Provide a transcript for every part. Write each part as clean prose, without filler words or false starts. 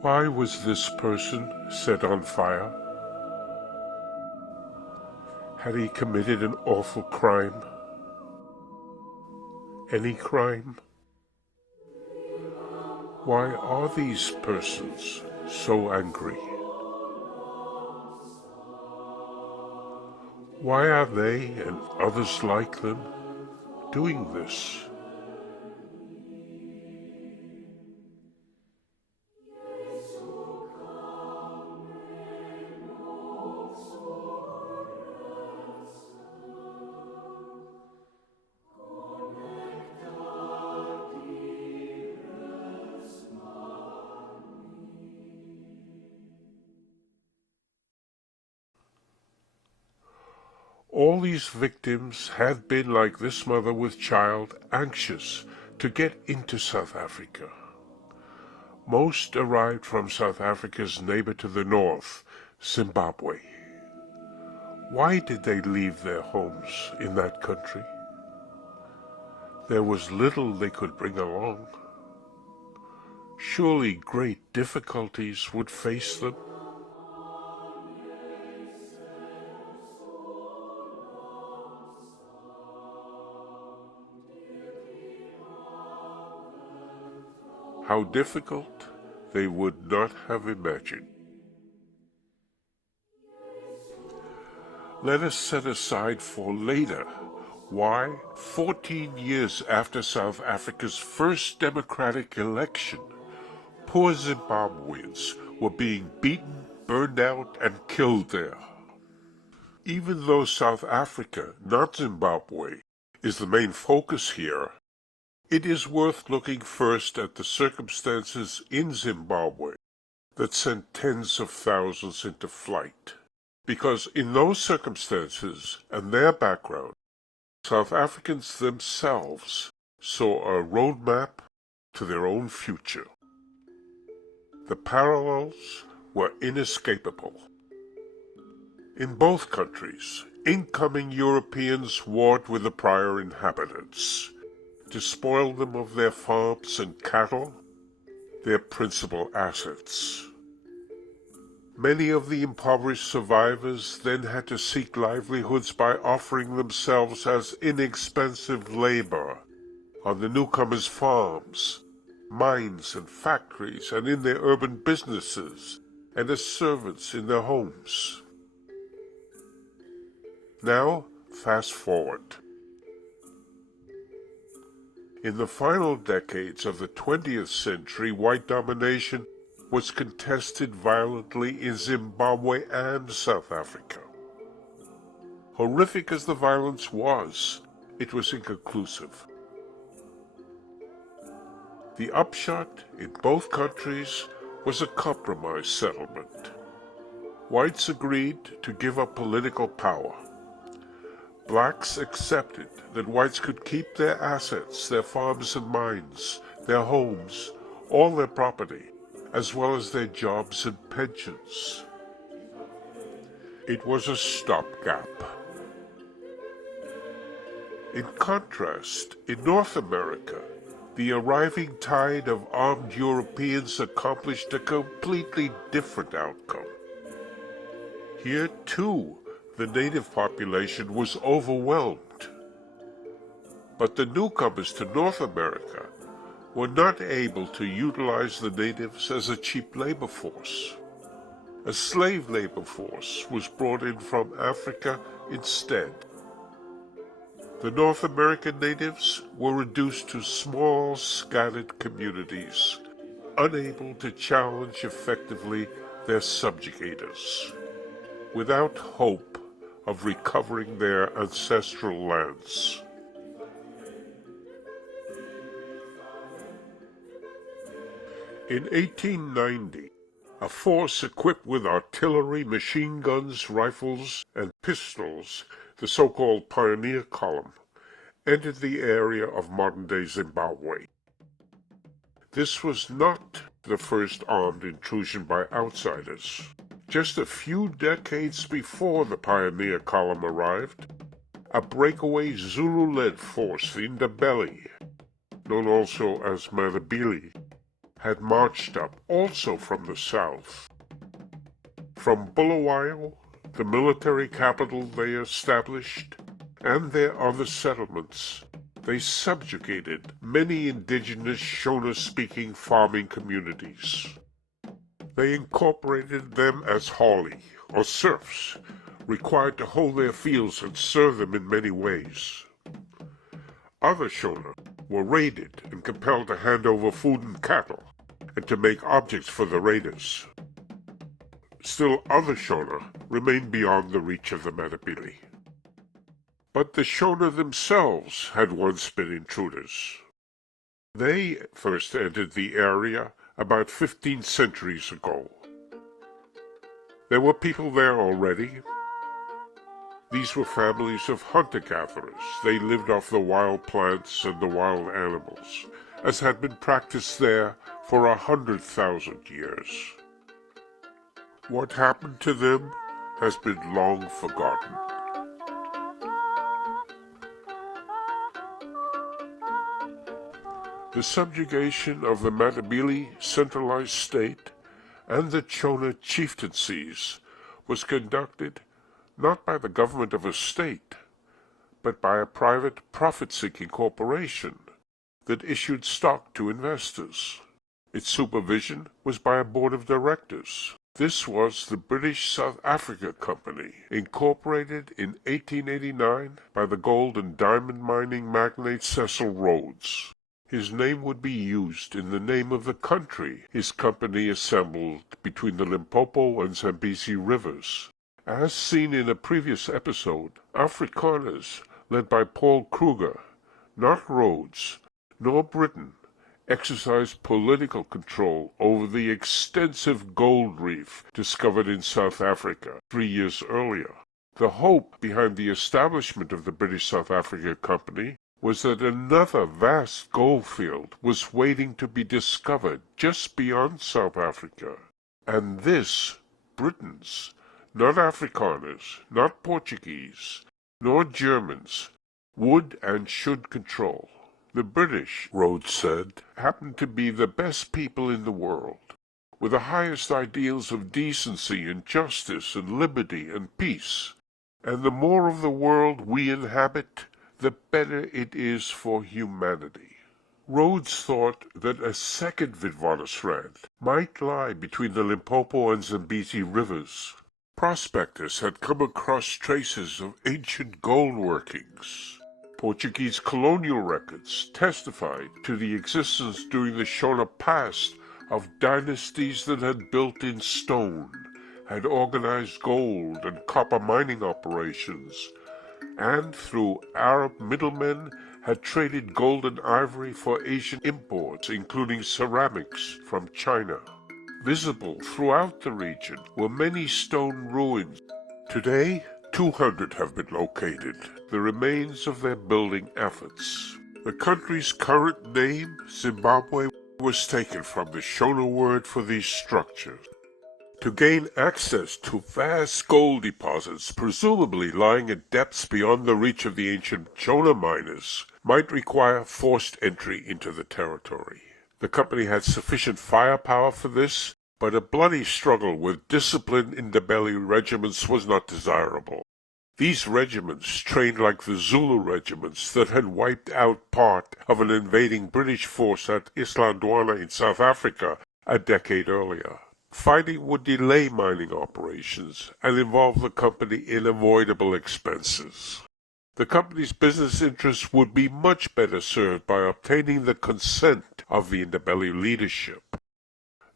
Why was this person set on fire? Had he committed an awful crime? Any crime? Why are these persons so angry? Why are they and others like them doing this? All these victims have been, like this mother with child, anxious to get into South Africa. Most arrived from South Africa's neighbor to the north, Zimbabwe. Why did they leave their homes in that country? There was little they could bring along. Surely great difficulties would face them. How difficult they would not have imagined. Let us set aside for later why, 14 years after South Africa's first democratic election, poor Zimbabweans were being beaten, burned out, and killed there. Even though South Africa, not Zimbabwe, is the main focus here, it is worth looking first at the circumstances in Zimbabwe that sent tens of thousands into flight. Because in those circumstances and their background, South Africans themselves saw a roadmap to their own future. The parallels were inescapable. In both countries, incoming Europeans warred with the prior inhabitants, to spoil them of their farms and cattle, their principal assets. Many of the impoverished survivors then had to seek livelihoods by offering themselves as inexpensive labor on the newcomers' farms, mines and factories, and in their urban businesses, and as servants in their homes. Now, fast forward. In the final decades of the 20th century, white domination was contested violently in Zimbabwe and South Africa. Horrific as the violence was, it was inconclusive. The upshot in both countries was a compromise settlement. Whites agreed to give up political power. Blacks accepted that whites could keep their assets, their farms and mines, their homes, all their property, as well as their jobs and pensions. It was a stopgap. In contrast, in North America, the arriving tide of armed Europeans accomplished a completely different outcome. Here, too, the native population was overwhelmed. But the newcomers to North America were not able to utilize the natives as a cheap labor force. A slave labor force was brought in from Africa instead. The North American natives were reduced to small, scattered communities, unable to challenge effectively their subjugators, without hope of recovering their ancestral lands. In 1890, a force equipped with artillery, machine guns, rifles, and pistols, the so-called Pioneer Column, entered the area of modern-day Zimbabwe. This was not the first armed intrusion by outsiders. Just a few decades before the Pioneer Column arrived, a breakaway Zulu-led force, the Ndebele, known also as Matabele, had marched up also from the south. From Bulawayo, the military capital they established, and their other settlements, they subjugated many indigenous Shona-speaking farming communities. They incorporated them as Hali, or serfs, required to hold their fields and serve them in many ways. Other Shona were raided and compelled to hand over food and cattle, and to make objects for the raiders. Still other Shona remained beyond the reach of the Matabele. But the Shona themselves had once been intruders. They first entered the area about 15 centuries ago. There were people there already. These were families of hunter-gatherers. They lived off the wild plants and the wild animals, as had been practiced there for 100,000 years. What happened to them has been long forgotten. The subjugation of the Matabele centralized state and the Shona chieftaincies was conducted not by the government of a state, but by a private profit-seeking corporation that issued stock to investors. Its supervision was by a board of directors. This was the British South Africa Company, incorporated in 1889 by the gold and diamond mining magnate Cecil Rhodes. His name would be used in the name of the country his company assembled between the Limpopo and Zambezi rivers. As seen in a previous episode, Afrikaners, led by Paul Kruger, not Rhodes, nor Britain, exercised political control over the extensive gold reef discovered in South Africa 3 years earlier. The hope behind the establishment of the British South Africa Company was that another vast gold field was waiting to be discovered just beyond South Africa. And this, Britons, not Afrikaners, not Portuguese, nor Germans, would and should control. The British, Rhodes said, happened to be the best people in the world, with the highest ideals of decency and justice and liberty and peace. And the more of the world we inhabit, the better it is for humanity. Rhodes thought that a second Witwatersrand might lie between the Limpopo and Zambezi rivers. Prospectors had come across traces of ancient gold workings. Portuguese colonial records testified to the existence during the Shona past of dynasties that had built in stone, had organized gold and copper mining operations, and through Arab middlemen had traded gold and ivory for Asian imports, including ceramics from China. Visible throughout the region were many stone ruins. Today, 200 have been located, the remains of their building efforts. The country's current name, Zimbabwe, was taken from the Shona word for these structures. To gain access to vast gold deposits, presumably lying at depths beyond the reach of the ancient Shona miners, might require forced entry into the territory. The company had sufficient firepower for this, but a bloody struggle with disciplined Ndebele regiments was not desirable. These regiments trained like the Zulu regiments that had wiped out part of an invading British force at Isandlwana in South Africa a decade earlier. Fighting would delay mining operations and involve the company in avoidable expenses. The company's business interests would be much better served by obtaining the consent of the Ndebele leadership.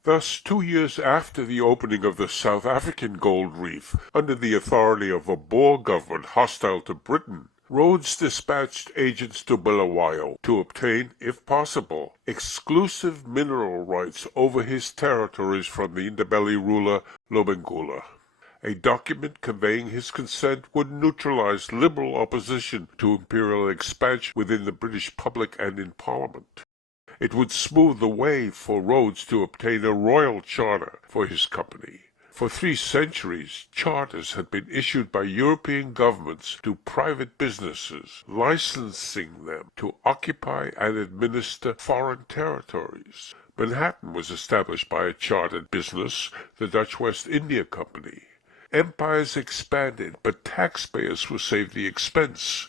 Thus, 2 years after the opening of the South African gold reef under the authority of a Boer government hostile to Britain, Rhodes dispatched agents to Bulawayo to obtain, if possible, exclusive mineral rights over his territories from the Ndebele ruler Lobengula. A document conveying his consent would neutralize liberal opposition to imperial expansion within the British public and in Parliament. It would smooth the way for Rhodes to obtain a royal charter for his company. For 3 centuries, charters had been issued by European governments to private businesses, licensing them to occupy and administer foreign territories. Manhattan was established by a chartered business, the Dutch West India Company. Empires expanded, but taxpayers were saved the expense.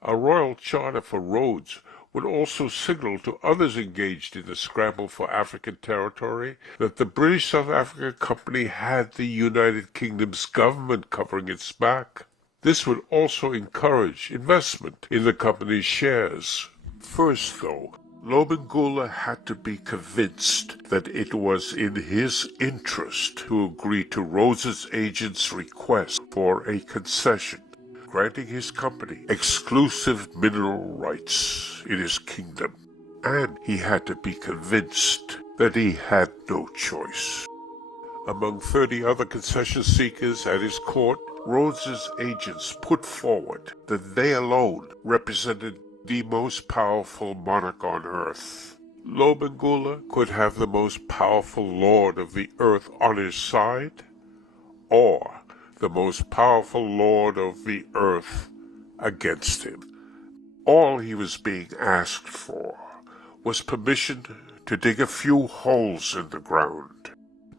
A royal charter for Rhodes would also signal to others engaged in the scramble for African territory that the British South Africa Company had the United Kingdom's government covering its back. This would also encourage investment in the company's shares. First, though, Lobengula had to be convinced that it was in his interest to agree to Rhodes's agent's request for a concession, granting his company exclusive mineral rights in his kingdom. And he had to be convinced that he had no choice. Among 30 other concession seekers at his court, Rhodes's agents put forward that they alone represented the most powerful monarch on earth. Lobengula could have the most powerful lord of the earth on his side, or the most powerful lord of the earth against him. All he was being asked for was permission to dig a few holes in the ground.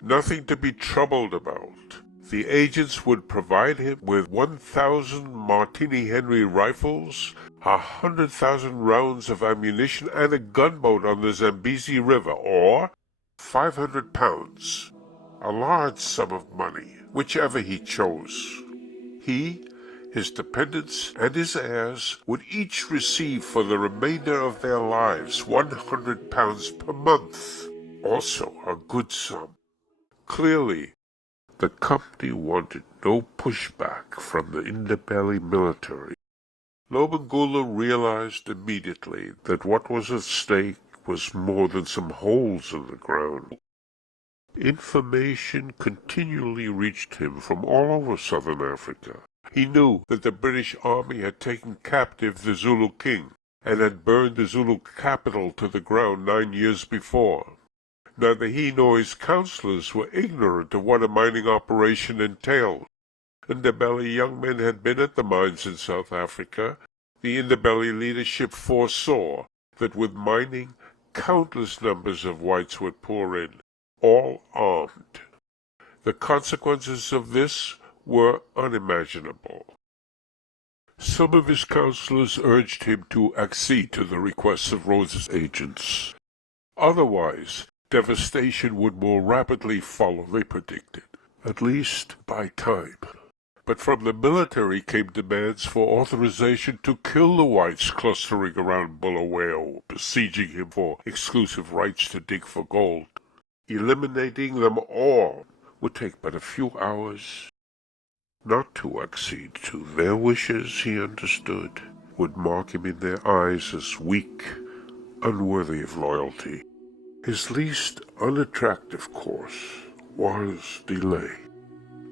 Nothing to be troubled about. The agents would provide him with 1,000 Martini Henry rifles, 100,000 rounds of ammunition, and a gunboat on the Zambezi River, or 500 pounds, a large sum of money, whichever he chose. He, his dependents, and his heirs would each receive for the remainder of their lives 100 pounds per month, also a good sum. Clearly, the company wanted no pushback from the Ndebele military. Lobengula realized immediately that what was at stake was more than some holes in the ground. Information continually reached him from all over southern Africa. He knew that the British army had taken captive the Zulu king and had burned the Zulu capital to the ground 9 years before. Neither he nor his counselors were ignorant of what a mining operation entailed. Ndebele young men had been at the mines in South Africa. The Ndebele leadership foresaw that with mining, countless numbers of whites would pour in, all armed. The consequences of this were unimaginable. Some of his counselors urged him to accede to the requests of Rhodes's agents. Otherwise, devastation would more rapidly follow, they predicted, at least by time. But from the military came demands for authorization to kill the whites clustering around Bulawayo, besieging him for exclusive rights to dig for gold. Eliminating them all would take but a few hours. Not to accede to their wishes, he understood, would mark him in their eyes as weak, unworthy of loyalty. His least unattractive course was delay.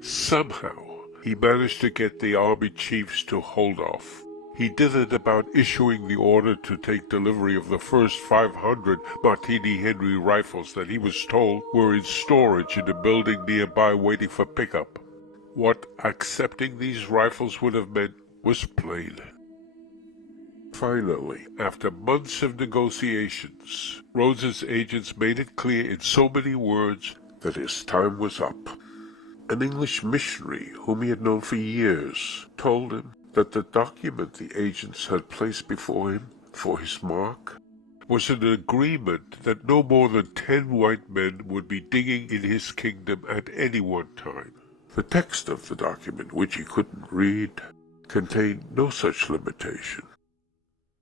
Somehow, he managed to get the army chiefs to hold off. He did it about issuing the order to take delivery of the first 500 Martini Henry rifles that he was told were in storage in a building nearby waiting for pickup. What accepting these rifles would have meant was plain. Finally, after months of negotiations, Rhodes's agents made it clear in so many words that his time was up. An English missionary, whom he had known for years, told him that the document the agents had placed before him for his mark was an agreement that no more than 10 white men would be digging in his kingdom at any one time. The text of the document, which he couldn't read, contained no such limitation.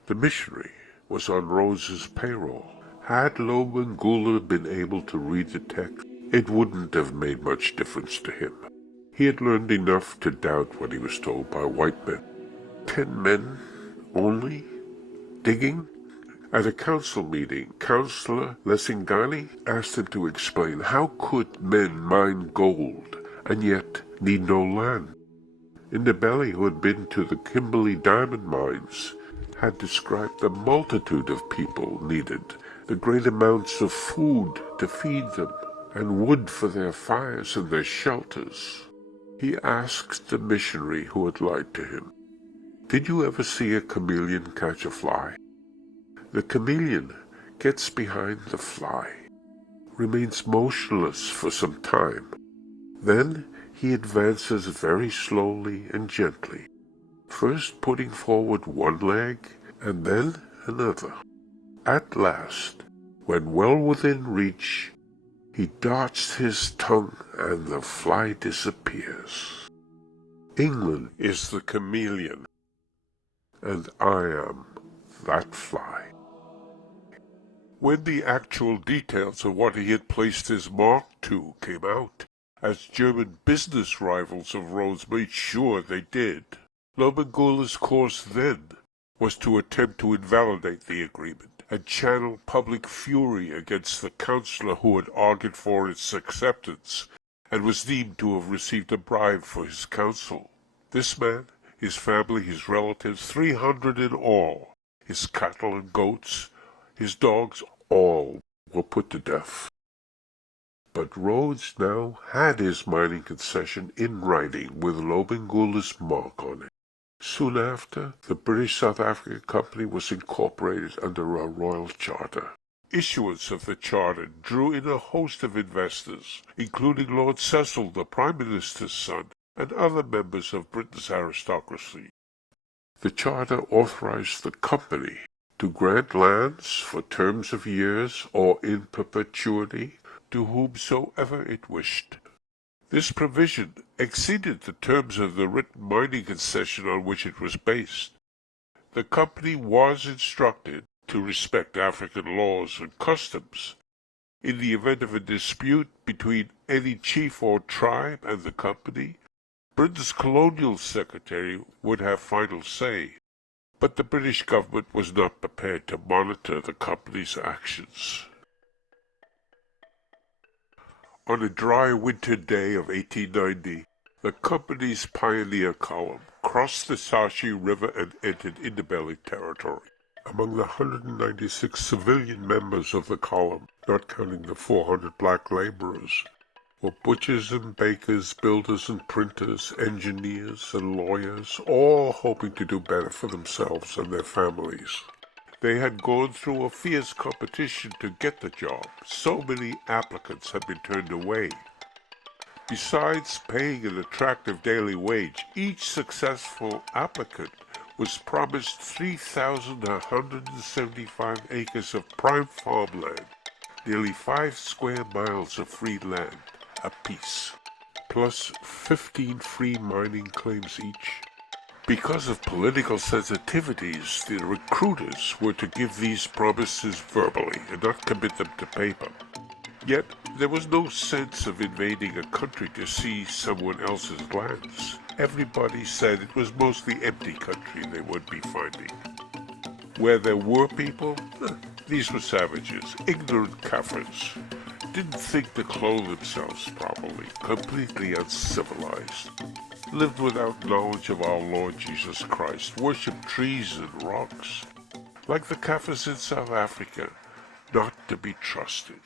The missionary was on Rhodes's payroll. Had Lobengula been able to read the text, it wouldn't have made much difference to him. He had learned enough to doubt what he was told by white men. 10 men only? Digging? At a council meeting, Councillor Lesingani asked him to explain how could men mine gold and yet need no land. Ndebele, who had been to the Kimberley diamond mines, had described the multitude of people needed, the great amounts of food to feed them, and wood for their fires and their shelters. He asked the missionary who had lied to him, "Did you ever see a chameleon catch a fly? The chameleon gets behind the fly. remains motionless for some time. Then he advances very slowly and gently, first putting forward one leg and then another. At last, when well within reach, he darts his tongue and the fly disappears. England is the chameleon, and I am that fly. When the actual details of what he had placed his mark to came out, as German business rivals of Rhodes made sure they did, Lobengula's course then was to attempt to invalidate the agreement and channel public fury against the councillor who had argued for its acceptance and was deemed to have received a bribe for his counsel. This man, his family, his relatives, 300 in all, his cattle and goats, his dogs, all were put to death. But Rhodes now had his mining concession in writing with Lobengula's mark on it. Soon after, the British South African Company was incorporated under a royal charter. Issuance of the charter drew in a host of investors, including Lord Cecil, the Prime Minister's son, and other members of Britain's aristocracy. The charter authorized the company to grant lands for terms of years or in perpetuity to whomsoever it wished. This provision exceeded the terms of the written mining concession on which it was based. The company was instructed to respect African laws and customs. In the event of a dispute between any chief or tribe and the company, Britain's colonial secretary would have final say, but the British government was not prepared to monitor the company's actions. On a dry winter day of 1890, the company's pioneer column crossed the Sashi River and entered Indabeli territory. Among the 196 civilian members of the column, not counting the 400 black laborers, were butchers and bakers, builders and printers, engineers and lawyers, all hoping to do better for themselves and their families. They had gone through a fierce competition to get the job. So many applicants had been turned away. Besides paying an attractive daily wage, each successful applicant was promised 3,175 acres of prime farmland, nearly 5 square miles of free land apiece, plus 15 free mining claims each. Because of political sensitivities, the recruiters were to give these promises verbally and not commit them to paper. Yet there was no sense of invading a country to see someone else's lands. Everybody said it was mostly empty country they would be finding. Where there were people, these were savages, ignorant Kafirs. Didn't think to clothe themselves properly, completely uncivilized. Lived without knowledge of our Lord Jesus Christ, worshipped trees and rocks. Like the Kafirs in South Africa, not to be trusted.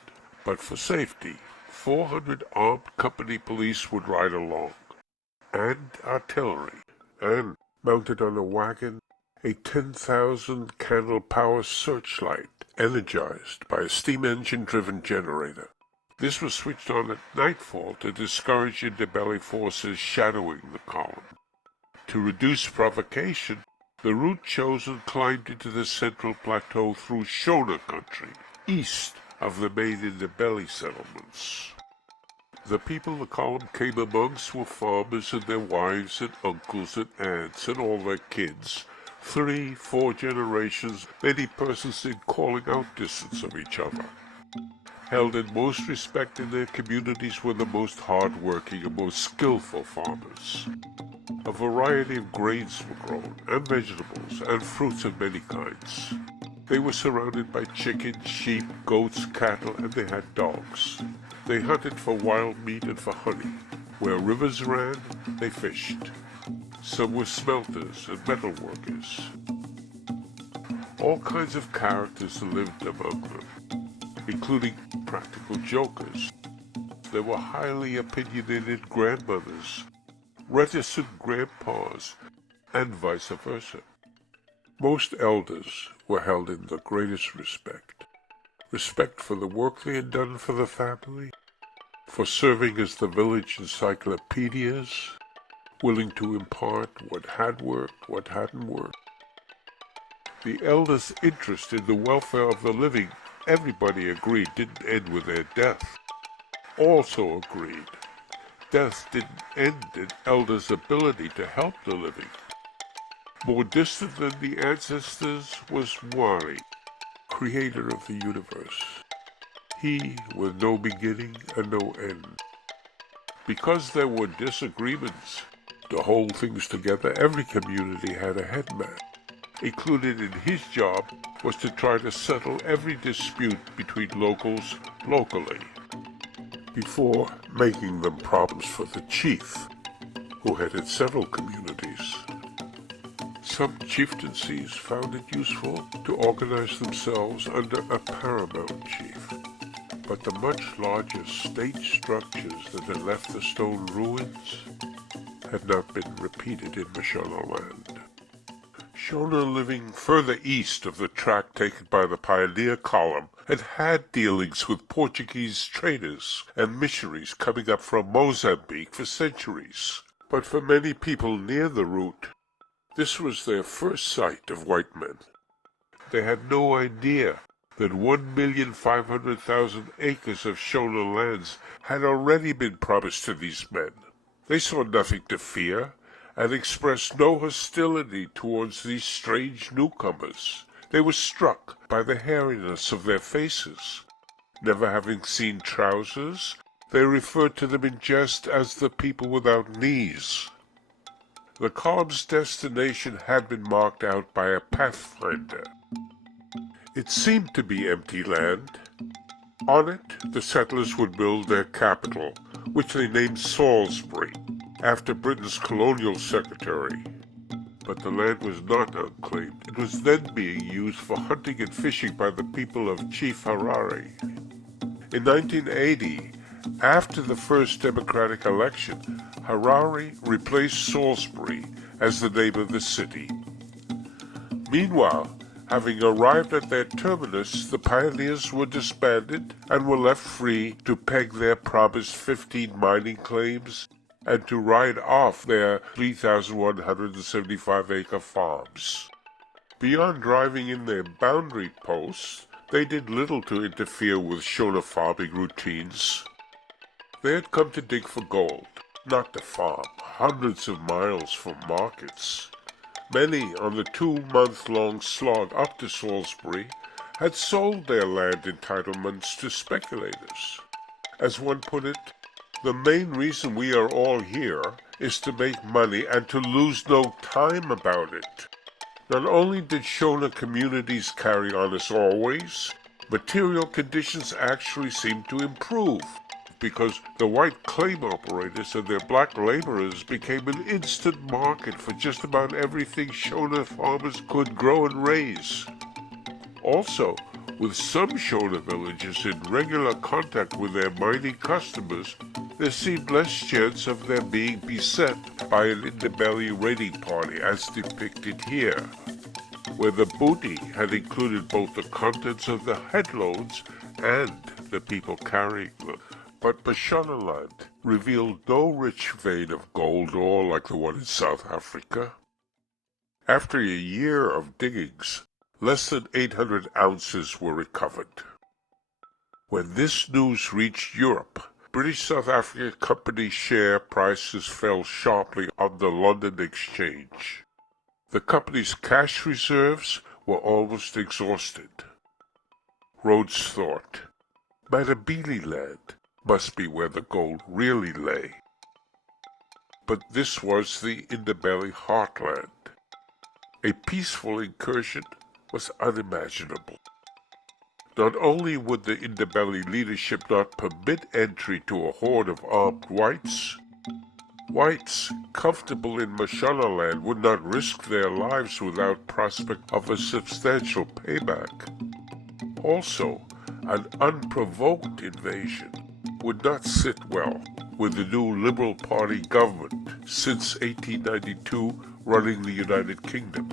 But for safety, 400 armed company police would ride along, and artillery, and, mounted on a wagon, a 10,000 candle power searchlight, energized by a steam engine-driven generator. This was switched on at nightfall to discourage Indabeli forces shadowing the column. To reduce provocation, the route chosen climbed into the central plateau through Shona country, east of the main Indabeli settlements. The people the column came amongst were farmers and their wives and uncles and aunts and all their kids, 3-4 generations, many persons in calling out distance of each other. Held in most respect in their communities were the most hard-working and most skillful farmers. A variety of grains were grown, and vegetables, and fruits of many kinds. They were surrounded by chickens, sheep, goats, cattle, and they had dogs. They hunted for wild meat and for honey. Where rivers ran, they fished. Some were smelters and metal workers. All kinds of characters lived among them, including practical jokers. There were highly opinionated grandmothers, reticent grandpas, and vice versa. Most elders were held in the greatest respect. respect for the work they had done for the family, for serving as the village encyclopedias, willing to impart what had worked, what hadn't worked. The elders' interest in the welfare of the living, everybody agreed, didn't end with their death. Also agreed, death didn't end an elder's ability to help the living. More distant than the ancestors was Wari, creator of the universe. He with no beginning and no end. Because there were disagreements, to hold things together, every community had a headman. Included in his job was to try to settle every dispute between locals locally, before making them problems for the chief, who headed several communities. Some chieftaincies found it useful to organize themselves under a paramount chief, but the much larger state structures that had left the stone ruins had not been repeated in Mashonaland. Shona, living further east of the track taken by the pioneer column, had had dealings with Portuguese traders and missionaries coming up from Mozambique for centuries. But for many people near the route, this was their first sight of white men. They had no idea that 1,500,000 acres of Shona lands had already been promised to these men. They saw nothing to fear, and expressed no hostility towards these strange newcomers. They were struck by the hairiness of their faces. Never having seen trousers, they referred to them in jest as the people without knees. The column's destination had been marked out by a pathfinder. It seemed to be empty land. On it, the settlers would build their capital, which they named Salisbury, after Britain's colonial secretary. But the land was not unclaimed. It was then being used for hunting and fishing by the people of Chief Harare. In 1980, after the first democratic election, Harare replaced Salisbury as the name of the city. Meanwhile, having arrived at their terminus, the pioneers were disbanded and were left free to peg their promised 15 mining claims and to ride off their 3,175-acre farms. Beyond driving in their boundary posts, they did little to interfere with Shona farming routines. They had come to dig for gold, not to farm, hundreds of miles from markets. Many, on the 2-month-long slog up to Salisbury, had sold their land entitlements to speculators. As one put it, the main reason we are all here is to make money and to lose no time about it. Not only did Shona communities carry on as always, material conditions actually seemed to improve, because the white claim operators and their black laborers became an instant market for just about everything Shona farmers could grow and raise. Also, with some Shona villages in regular contact with their mining customers, there seemed less chance of their being beset by an in-the-belly raiding party as depicted here, where the booty had included both the contents of the headloads and the people carrying them. But Mashonaland revealed no rich vein of gold ore like the one in South Africa. After a year of diggings, less than 800 ounces were recovered. When this news reached Europe, British South Africa Company share prices fell sharply on the London Exchange. The company's cash reserves were almost exhausted. Rhodes thought, Matabele land must be where the gold really lay. But this was the Indabelly heartland. A peaceful incursion was unimaginable. Not only would the Indabelly leadership not permit entry to a horde of armed whites comfortable in Mashonaland would not risk their lives without prospect of a substantial payback. Also, an unprovoked invasion would not sit well with the new Liberal Party government since 1892 running the United Kingdom,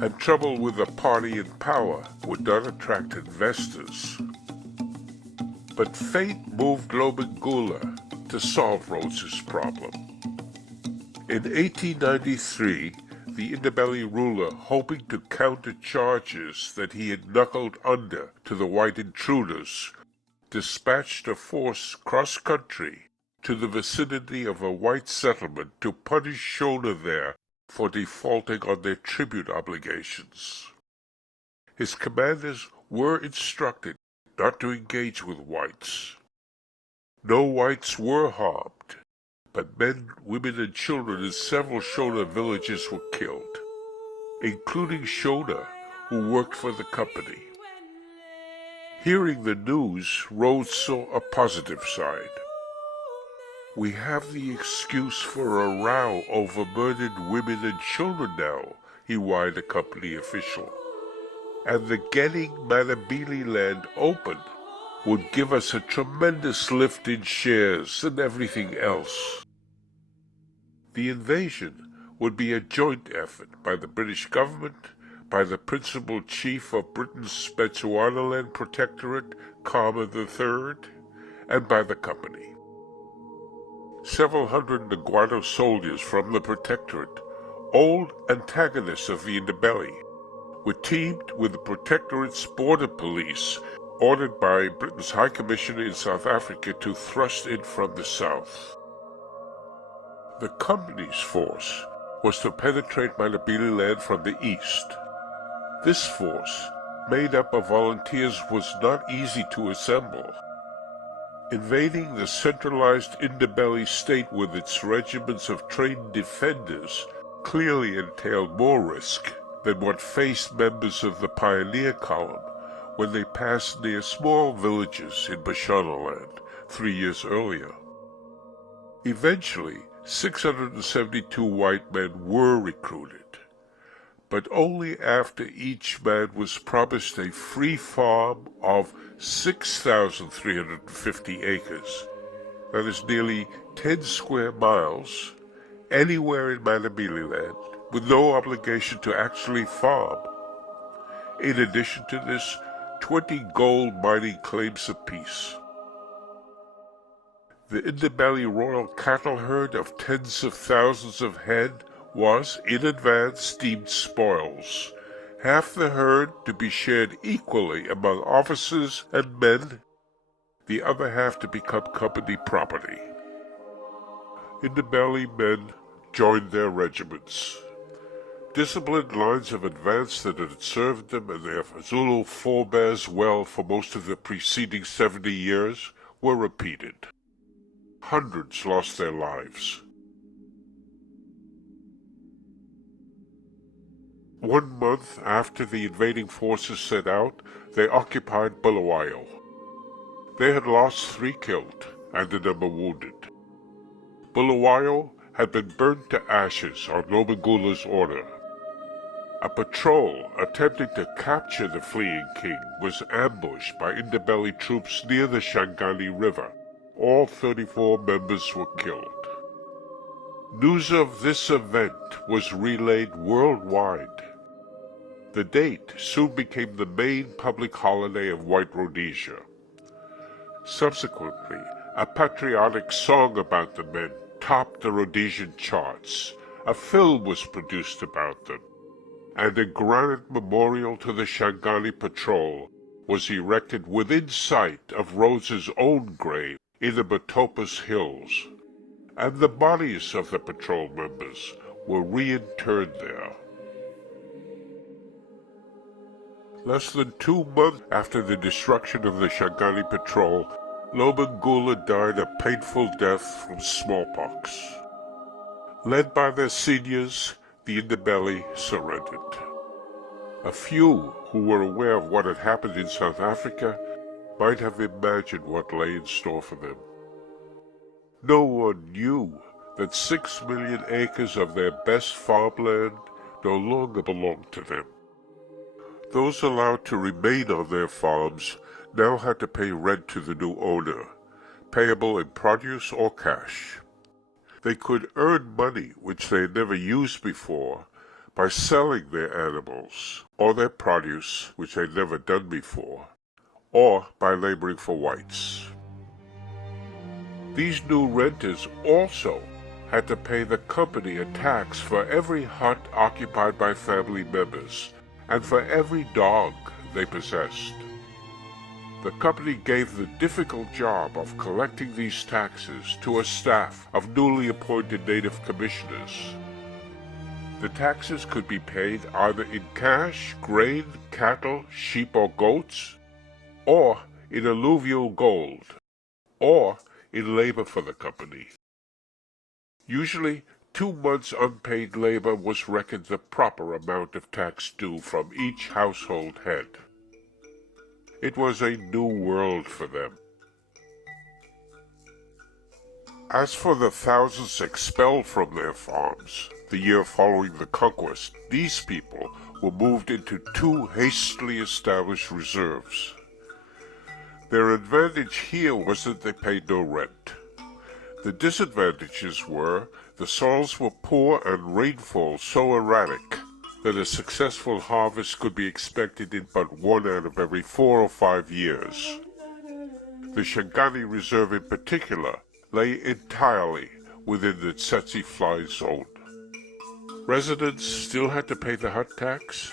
and trouble with a party in power would not attract investors. But fate moved Lobengula to solve Rhodesia's problem. In 1893, the Ndebele ruler, hoping to counter charges that he had knuckled under to the white intruders, dispatched a force cross-country to the vicinity of a white settlement to punish Shona there for defaulting on their tribute obligations. His commanders were instructed not to engage with whites. No whites were harmed, but men, women, and children in several Shona villages were killed, including Shona, who worked for the company. Hearing the news, Rhodes saw a positive side. We have the excuse for a row over murdered women and children now, he whined a company official. And the getting Manabili land open would give us a tremendous lift in shares and everything else. The invasion would be a joint effort by the British government, by the principal chief of Britain's Bechuanaland Protectorate, Khama III, and by the company. Several hundred Nguanto soldiers from the Protectorate, old antagonists of the Ndebele, were teamed with the Protectorate's border police, ordered by Britain's High Commissioner in South Africa to thrust in from the south. The company's force was to penetrate Manabili land from the east. This force, made up of volunteers, was not easy to assemble. Invading the centralized Ndebele state with its regiments of trained defenders clearly entailed more risk than what faced members of the pioneer column when they passed near small villages in Bechuanaland 3 years earlier. Eventually, 672 white men were recruited, but only after each man was promised a free farm of 6,350 acres, that is nearly 10 square miles, anywhere in Manabili land, with no obligation to actually farm. In addition to this, 20 gold mining claims apiece. The Ndebele royal cattle herd of tens of thousands of head was, in advance, deemed spoils, half the herd to be shared equally among officers and men, the other half to become company property. Ndebele men joined their regiments. Disciplined lines of advance that had served them and their Zulu forebears well for most of the preceding 70 years were repeated. Hundreds lost their lives. 1 month after the invading forces set out, they occupied Bulawayo. They had lost 3 killed and a number wounded. Bulawayo had been burnt to ashes on Lobengula's order. A patrol attempting to capture the fleeing king was ambushed by Ndebele troops near the Shangani River. All 34 members were killed. News of this event was relayed worldwide. The date soon became the main public holiday of White Rhodesia. Subsequently, a patriotic song about the men topped the Rhodesian charts. A film was produced about them, and a granite memorial to the Shangani Patrol was erected within sight of Rhodes's own grave in the Matopus Hills, and the bodies of the patrol members were reinterred there. Less than 2 months after the destruction of the Shangani Patrol, Lobengula died a painful death from smallpox. Led by their seniors, the Ndebele surrendered. A few who were aware of what had happened in South Africa might have imagined what lay in store for them. No one knew that 6 million acres of their best farmland no longer belonged to them. Those allowed to remain on their farms now had to pay rent to the new owner, payable in produce or cash. They could earn money which they had never used before by selling their animals, or their produce which they had never done before, or by laboring for whites. These new renters also had to pay the company a tax for every hut occupied by family members and for every dog they possessed. The company gave the difficult job of collecting these taxes to a staff of newly appointed native commissioners. The taxes could be paid either in cash, grain, cattle, sheep or goats, or in alluvial gold, or in labor for the company. Usually, 2 months' unpaid labor was reckoned the proper amount of tax due from each household head. It was a new world for them. As for the thousands expelled from their farms, the year following the conquest, these people were moved into 2 hastily established reserves. Their advantage here was that they paid no rent. The disadvantages were the soils were poor and rainfall so erratic that a successful harvest could be expected in but 1 out of every 4 or 5 years. The Shangani Reserve in particular lay entirely within the tsetse fly zone. Residents still had to pay the hut tax.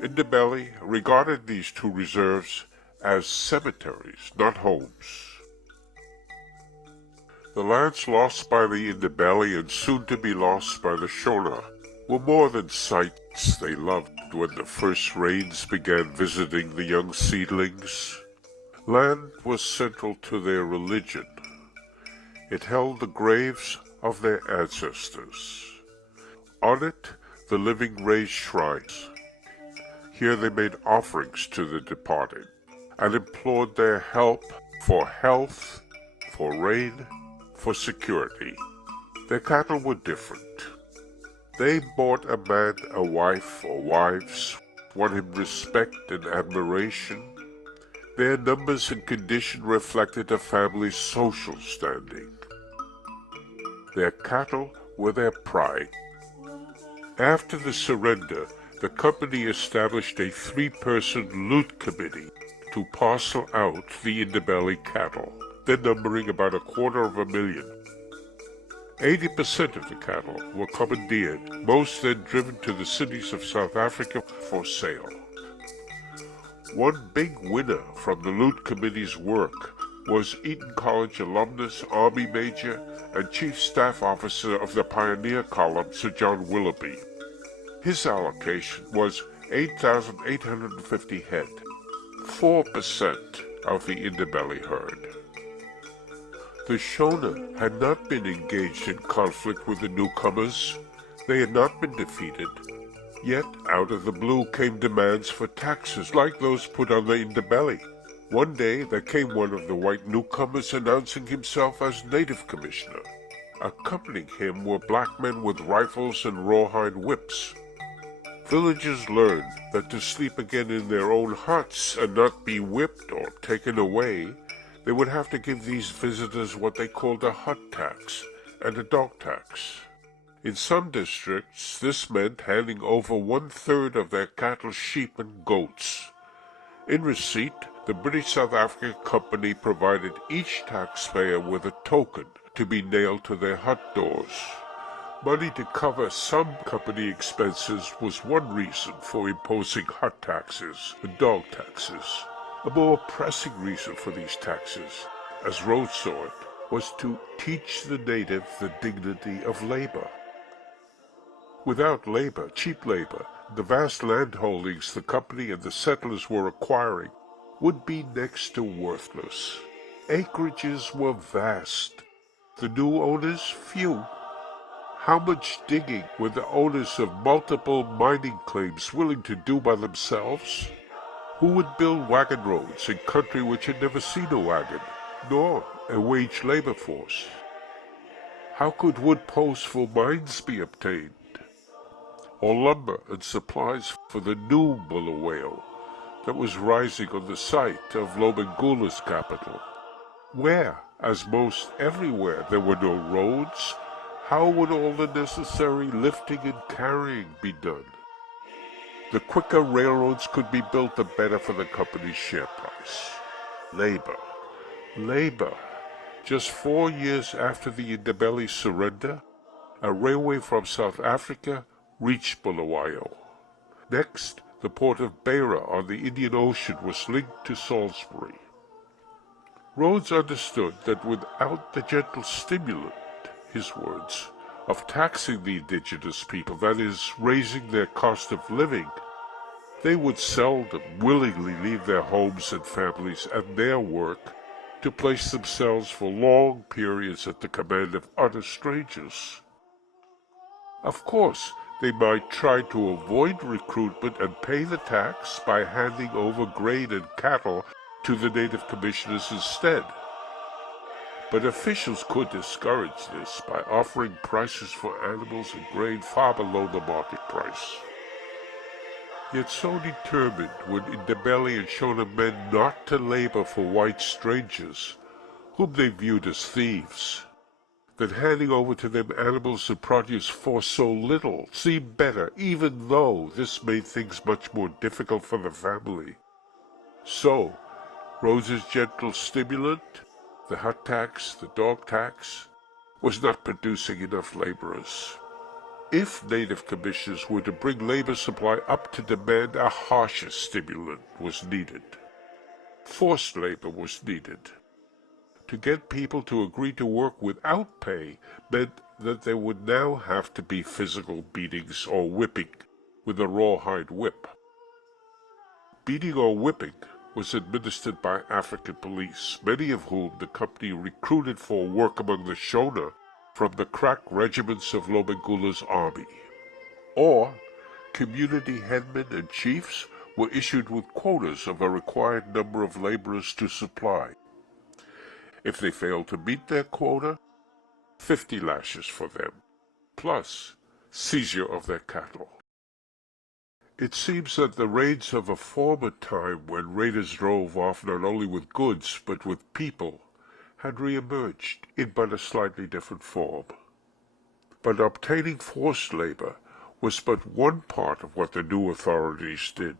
Ndebele regarded these 2 reserves as cemeteries, not homes. The lands lost by the Ndebele and soon to be lost by the Shona were more than sights they loved when the first rains began visiting the young seedlings. Land was central to their religion. It held the graves of their ancestors. On it, the living raised shrines. Here they made offerings to the departed and implored their help for health, for rain, for security. Their cattle were different. They bought a man a wife or wives, won him respect and admiration. Their numbers and condition reflected a family's social standing. Their cattle were their pride. After the surrender, the company established a 3-person loot committee to parcel out the Ndebele cattle, then numbering about 250,000. 80% of the cattle were commandeered, most then driven to the cities of South Africa for sale. One big winner from the Loot Committee's work was Eton College alumnus, Army Major, and Chief Staff Officer of the Pioneer Column, Sir John Willoughby. His allocation was 8,850 head, 4% of the Ndebele herd. The Shona had not been engaged in conflict with the newcomers. They had not been defeated. Yet, out of the blue came demands for taxes like those put on the Ndebele. One day there came one of the white newcomers announcing himself as native commissioner. Accompanying him were black men with rifles and rawhide whips. Villagers learned that to sleep again in their own huts and not be whipped or taken away, they would have to give these visitors what they called a hut tax and a dog tax. In some districts, this meant handing over 1/3 of their cattle, sheep, and goats. In receipt, the British South African Company provided each taxpayer with a token to be nailed to their hut doors. Money to cover some company expenses was one reason for imposing hut taxes and dog taxes. A more pressing reason for these taxes, as Rhodes saw it, was to teach the native the dignity of labor. Without labor, cheap labor, the vast land holdings the company and the settlers were acquiring would be next to worthless. Acreages were vast, the new owners few. How much digging were the owners of multiple mining claims willing to do by themselves? Who would build wagon roads in country which had never seen a wagon, nor a wage labor force? How could wood posts for mines be obtained? Or lumber and supplies for the new Bulawayo that was rising on the site of Lobengula's capital? Where, as most everywhere, there were no roads, how would all the necessary lifting and carrying be done? The quicker railroads could be built, the better for the company's share price. Labor. Labor. Just 4 years after the Ndebele surrender, a railway from South Africa reached Bulawayo. Next, the port of Beira on the Indian Ocean was linked to Salisbury. Rhodes understood that without the gentle stimulant, his words, of taxing the indigenous people, that is, raising their cost of living, they would seldom willingly leave their homes and families and their work to place themselves for long periods at the command of utter strangers. Of course, they might try to avoid recruitment and pay the tax by handing over grain and cattle to the native commissioners instead. But officials could discourage this by offering prices for animals and grain far below the market price. Yet so determined were Ndebele and Shona men not to labor for white strangers, whom they viewed as thieves, that handing over to them animals and produce for so little seemed better, even though this made things much more difficult for the family. So, Rhodes's gentle stimulant, the hut tax, the dog tax, was not producing enough laborers. If native commissioners were to bring labor supply up to demand, a harsher stimulant was needed. Forced labor was needed. To get people to agree to work without pay meant that there would now have to be physical beatings or whipping with a rawhide whip. Beating or whipping was administered by African police, many of whom the company recruited for work among the Shona from the crack regiments of Lobengula's army. Or, community headmen and chiefs were issued with quotas of a required number of laborers to supply. If they failed to meet their quota, 50 lashes for them, plus seizure of their cattle. It seems that the raids of a former time when raiders drove off not only with goods but with people had re-emerged in but a slightly different form. But obtaining forced labor was but one part of what the new authorities did.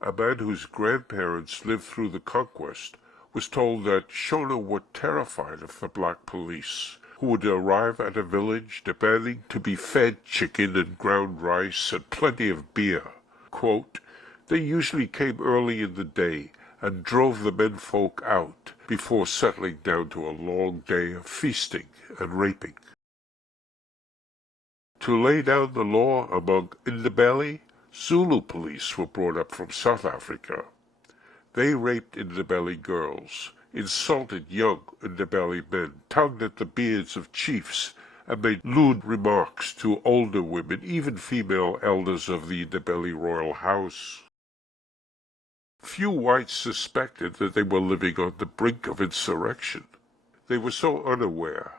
A man whose grandparents lived through the Conquest was told that Shona were terrified of the black police, who would arrive at a village demanding to be fed chicken and ground rice and plenty of beer. Quote, "They usually came early in the day and drove the menfolk out before settling down to a long day of feasting and raping." To lay down the law among Ndebele, Zulu police were brought up from South Africa. They raped Ndebele girls, insulted young Ndebele men, tugged at the beards of chiefs, and made lewd remarks to older women, even female elders of the Ndebele royal house. Few whites suspected that they were living on the brink of insurrection. They were so unaware.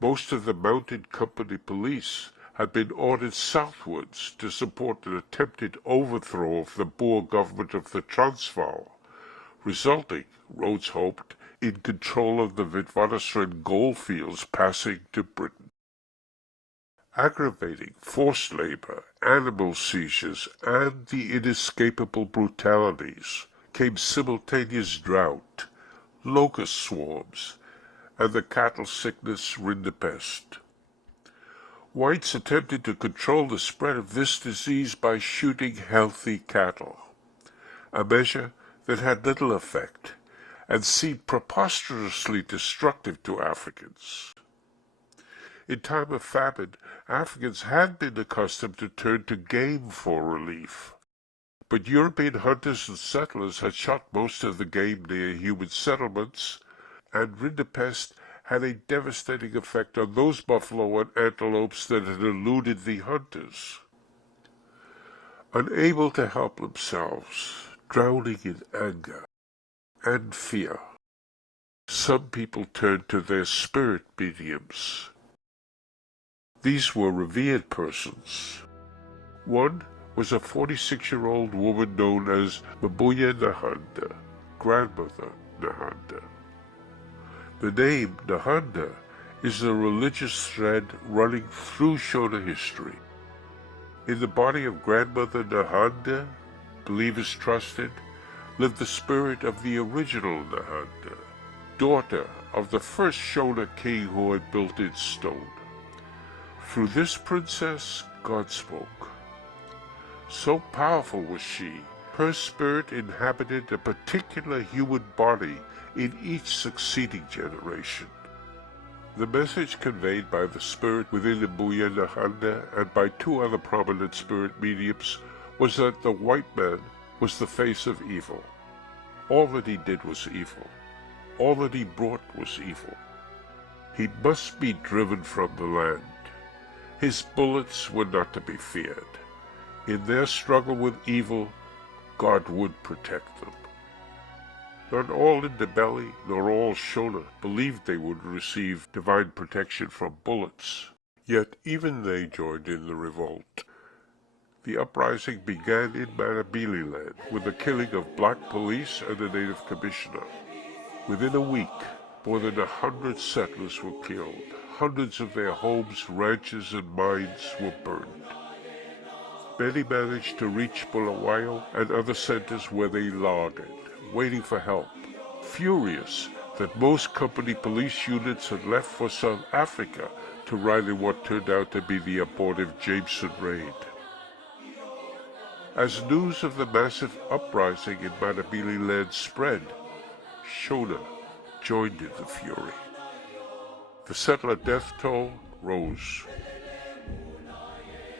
Most of the mounted company police had been ordered southwards to support an attempted overthrow of the Boer government of the Transvaal, resulting, Rhodes hoped, in control of the Witwatersrand goldfields passing to Britain. Aggravating forced labor, animal seizures, and the inescapable brutalities came simultaneous drought, locust swarms, and the cattle sickness rinderpest. Whites attempted to control the spread of this disease by shooting healthy cattle, a measure that had little effect and seemed preposterously destructive to Africans. In time of famine, Africans had been accustomed to turn to game for relief, but European hunters and settlers had shot most of the game near human settlements, and rinderpest had a devastating effect on those buffalo and antelopes that had eluded the hunters. Unable to help themselves, drowning in anger and fear, some people turned to their spirit mediums. These were revered persons. One was a 46-year-old woman known as Mabuya Nahanda, grandmother Nahanda. The name Nahanda is the religious thread running through Shona history. In the body of Grandmother Nahanda, believers trusted, lived the spirit of the original Nahanda, daughter of the first Shona king who had built in stone. Through this princess, God spoke. So powerful was she, her spirit inhabited a particular human body in each succeeding generation. The message conveyed by the spirit within Mbuya Nahanda and by two other prominent spirit mediums was that the white man was the face of evil. All that he did was evil. All that he brought was evil. He must be driven from the land. His bullets were not to be feared. In their struggle with evil, God would protect them. Not all Ndebele nor all Shona believed they would receive divine protection from bullets, yet even they joined in the revolt. The uprising began in Matabele land with the killing of black police and a native commissioner. Within a week, more than 100 settlers were killed. Hundreds of their homes, ranches, and mines were burned. Many managed to reach Bulawayo and other centers where they lodged, waiting for help, furious that most company police units had left for South Africa to ride in what turned out to be the abortive Jameson raid. As news of the massive uprising in Matabele land spread, Shona joined in the fury. The settler death toll rose.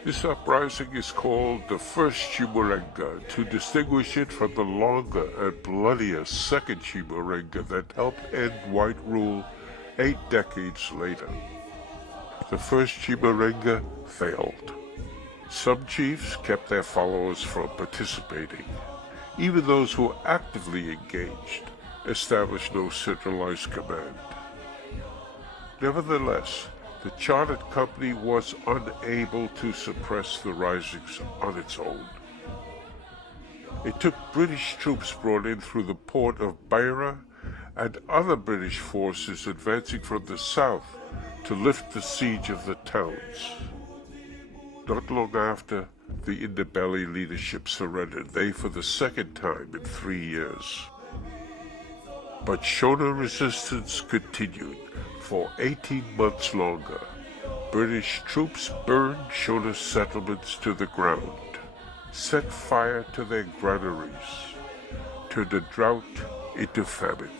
This uprising is called the First Chimurenga to distinguish it from the longer and bloodier Second Chimurenga that helped end white rule 8 decades later. The First Chimurenga failed. Some chiefs kept their followers from participating. Even those who actively engaged established no centralized command. Nevertheless, the chartered company was unable to suppress the risings on its own. It took British troops brought in through the port of Beira and other British forces advancing from the south to lift the siege of the towns. Not long after, the Ndebele leadership surrendered, they for the second time in 3 years. But Shona resistance continued for 18 months longer. British troops burned Shona settlements to the ground, set fire to their granaries, turned a drought into famine.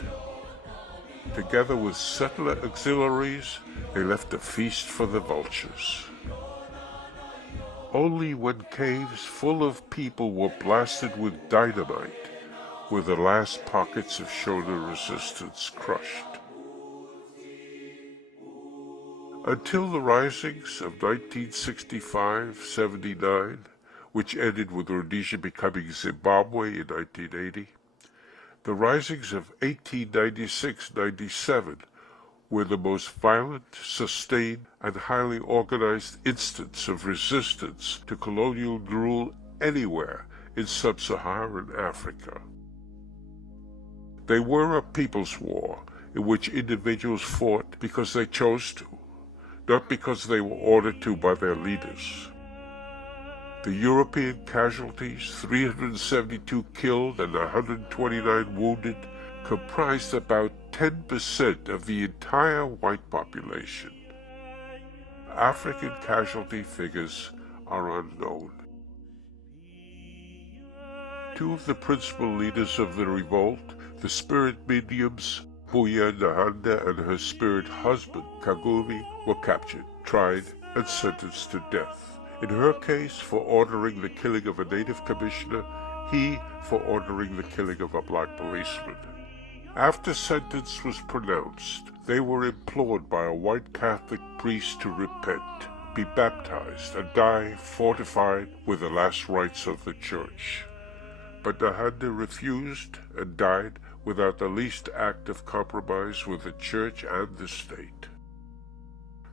Together with settler auxiliaries, they left a feast for the vultures. Only when caves full of people were blasted with dynamite were the last pockets of Shona resistance crushed. Until the risings of 1965-79, which ended with Rhodesia becoming Zimbabwe in 1980, the risings of 1896-97 were the most violent, sustained, and highly organized instance of resistance to colonial rule anywhere in sub-Saharan Africa. They were a people's war in which individuals fought because they chose to, not because they were ordered to by their leaders. The European casualties, 372 killed and 129 wounded, comprised about 10% of the entire white population. African casualty figures are unknown. Two of the principal leaders of the revolt, the spirit mediums Mbuya Nahanda and her spirit husband Kagumi, were captured, tried, and sentenced to death. In her case, for ordering the killing of a native commissioner, he for ordering the killing of a black policeman. After sentence was pronounced, they were implored by a white Catholic priest to repent, be baptized, and die fortified with the last rites of the church. But Nahanda refused and died without the least act of compromise with the church and the state.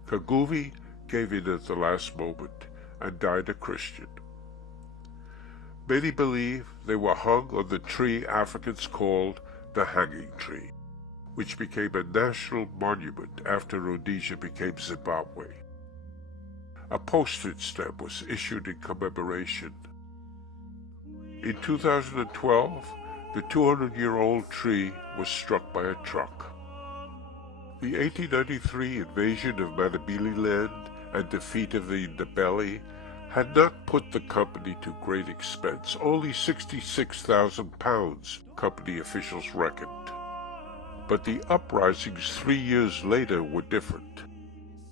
Kagumi gave in at the last moment and died a Christian. Many believe they were hung on the tree Africans called the hanging tree, which became a national monument after Rhodesia became Zimbabwe. A postage stamp was issued in commemoration. In 2012, the 200-year-old tree was struck by a truck. The 1893 invasion of Matabeleland and defeat of the Ndebele had not put the company to great expense, only £66,000, company officials reckoned. But the uprisings 3 years later were different.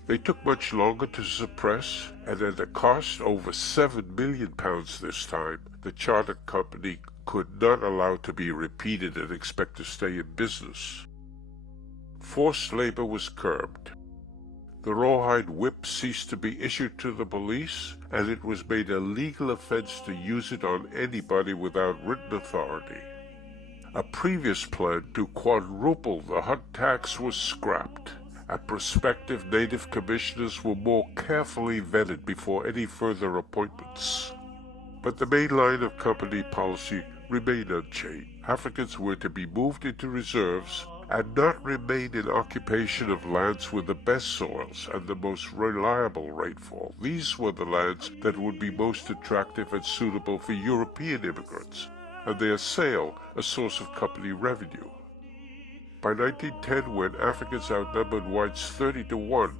They took much longer to suppress, and at a cost over £7 million this time, the chartered company could not allow to be repeated and expect to stay in business. Forced labor was curbed. The rawhide whip ceased to be issued to the police, and it was made a legal offense to use it on anybody without written authority. A previous plan to quadruple the hut tax was scrapped, and prospective native commissioners were more carefully vetted before any further appointments. But the main line of company policy remained unchanged. Africans were to be moved into reserves and not remain in occupation of lands with the best soils and the most reliable rainfall. These were the lands that would be most attractive and suitable for European immigrants, and their sale a source of company revenue. By 1910, when Africans outnumbered whites 30-1,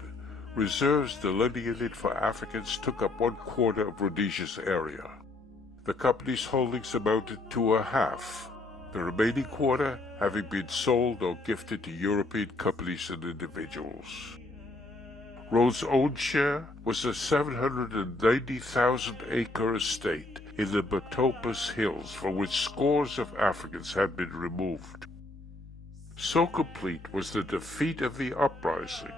reserves delineated for Africans took up 1/4 of Rhodesia's area. The company's holdings amounted to a half, the remaining quarter having been sold or gifted to European companies and individuals. Rhodes' own share was a 790,000-acre estate in the Matopus Hills, from which scores of Africans had been removed. So complete was the defeat of the uprising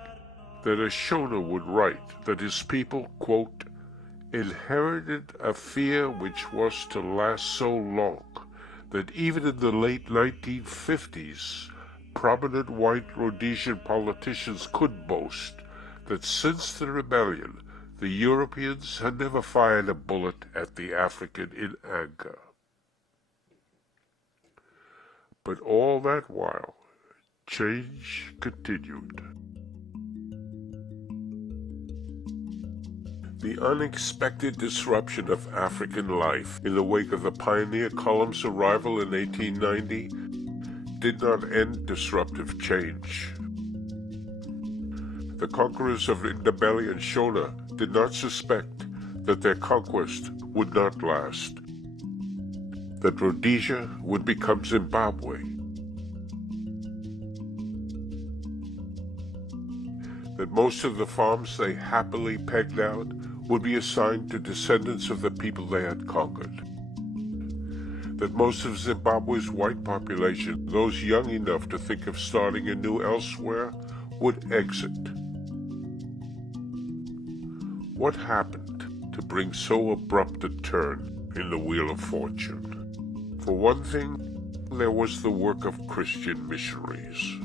that a Shona would write that his people, quote, inherited a fear which was to last so long that even in the late 1950s, prominent white Rhodesian politicians could boast that since the rebellion, the Europeans had never fired a bullet at the African in anger. But all that while, change continued. The unexpected disruption of African life in the wake of the pioneer column's arrival in 1890 did not end disruptive change. The conquerors of Ndebele and Shona did not suspect that their conquest would not last, that Rhodesia would become Zimbabwe, that most of the farms they happily pegged out would be assigned to descendants of the people they had conquered, that most of Zimbabwe's white population, those young enough to think of starting anew elsewhere, would exit. What happened to bring so abrupt a turn in the wheel of fortune? For one thing, there was the work of Christian missionaries.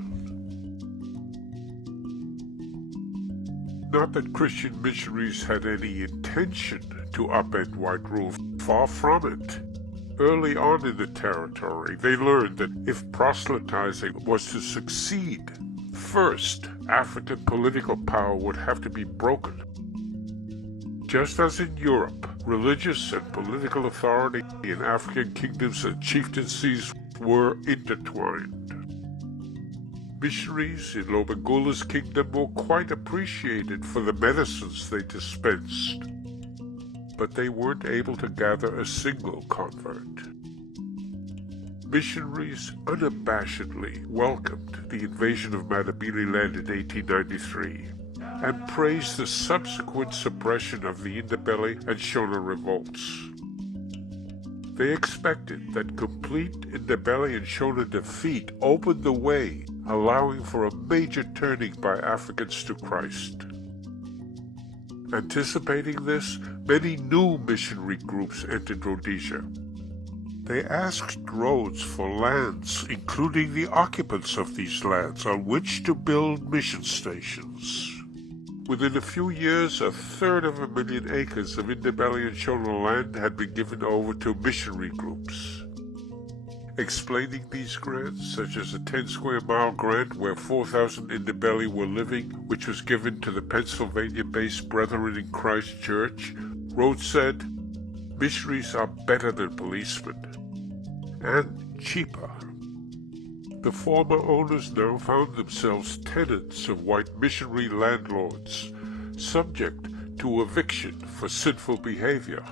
Not that Christian missionaries had any intention to upend white rule, far from it. Early on in the territory, they learned that if proselytizing was to succeed, first, African political power would have to be broken. Just as in Europe, religious and political authority in African kingdoms and chieftaincies were intertwined. Missionaries in Lobengula's kingdom were quite appreciated for the medicines they dispensed, but they weren't able to gather a single convert. Missionaries unabashedly welcomed the invasion of Matabeleland in 1893 and praised the subsequent suppression of the Ndebele and Shona revolts. They expected that complete Ndebele and Shona defeat opened the way, allowing for a major turning by Africans to Christ. Anticipating this, many new missionary groups entered Rhodesia. They asked Rhodes for lands, including the occupants of these lands, on which to build mission stations. Within a few years, 1/3 of a million acres of Ndebele and Shona land had been given over to missionary groups. explaining these grants, such as a 10-square-mile grant where 4,000 Ndebele were living, which was given to the Pennsylvania-based Brethren in Christ Church. Rhodes said, "Missionaries are better than policemen, and cheaper." The former owners now found themselves tenants of white missionary landlords, subject to eviction for sinful behavior.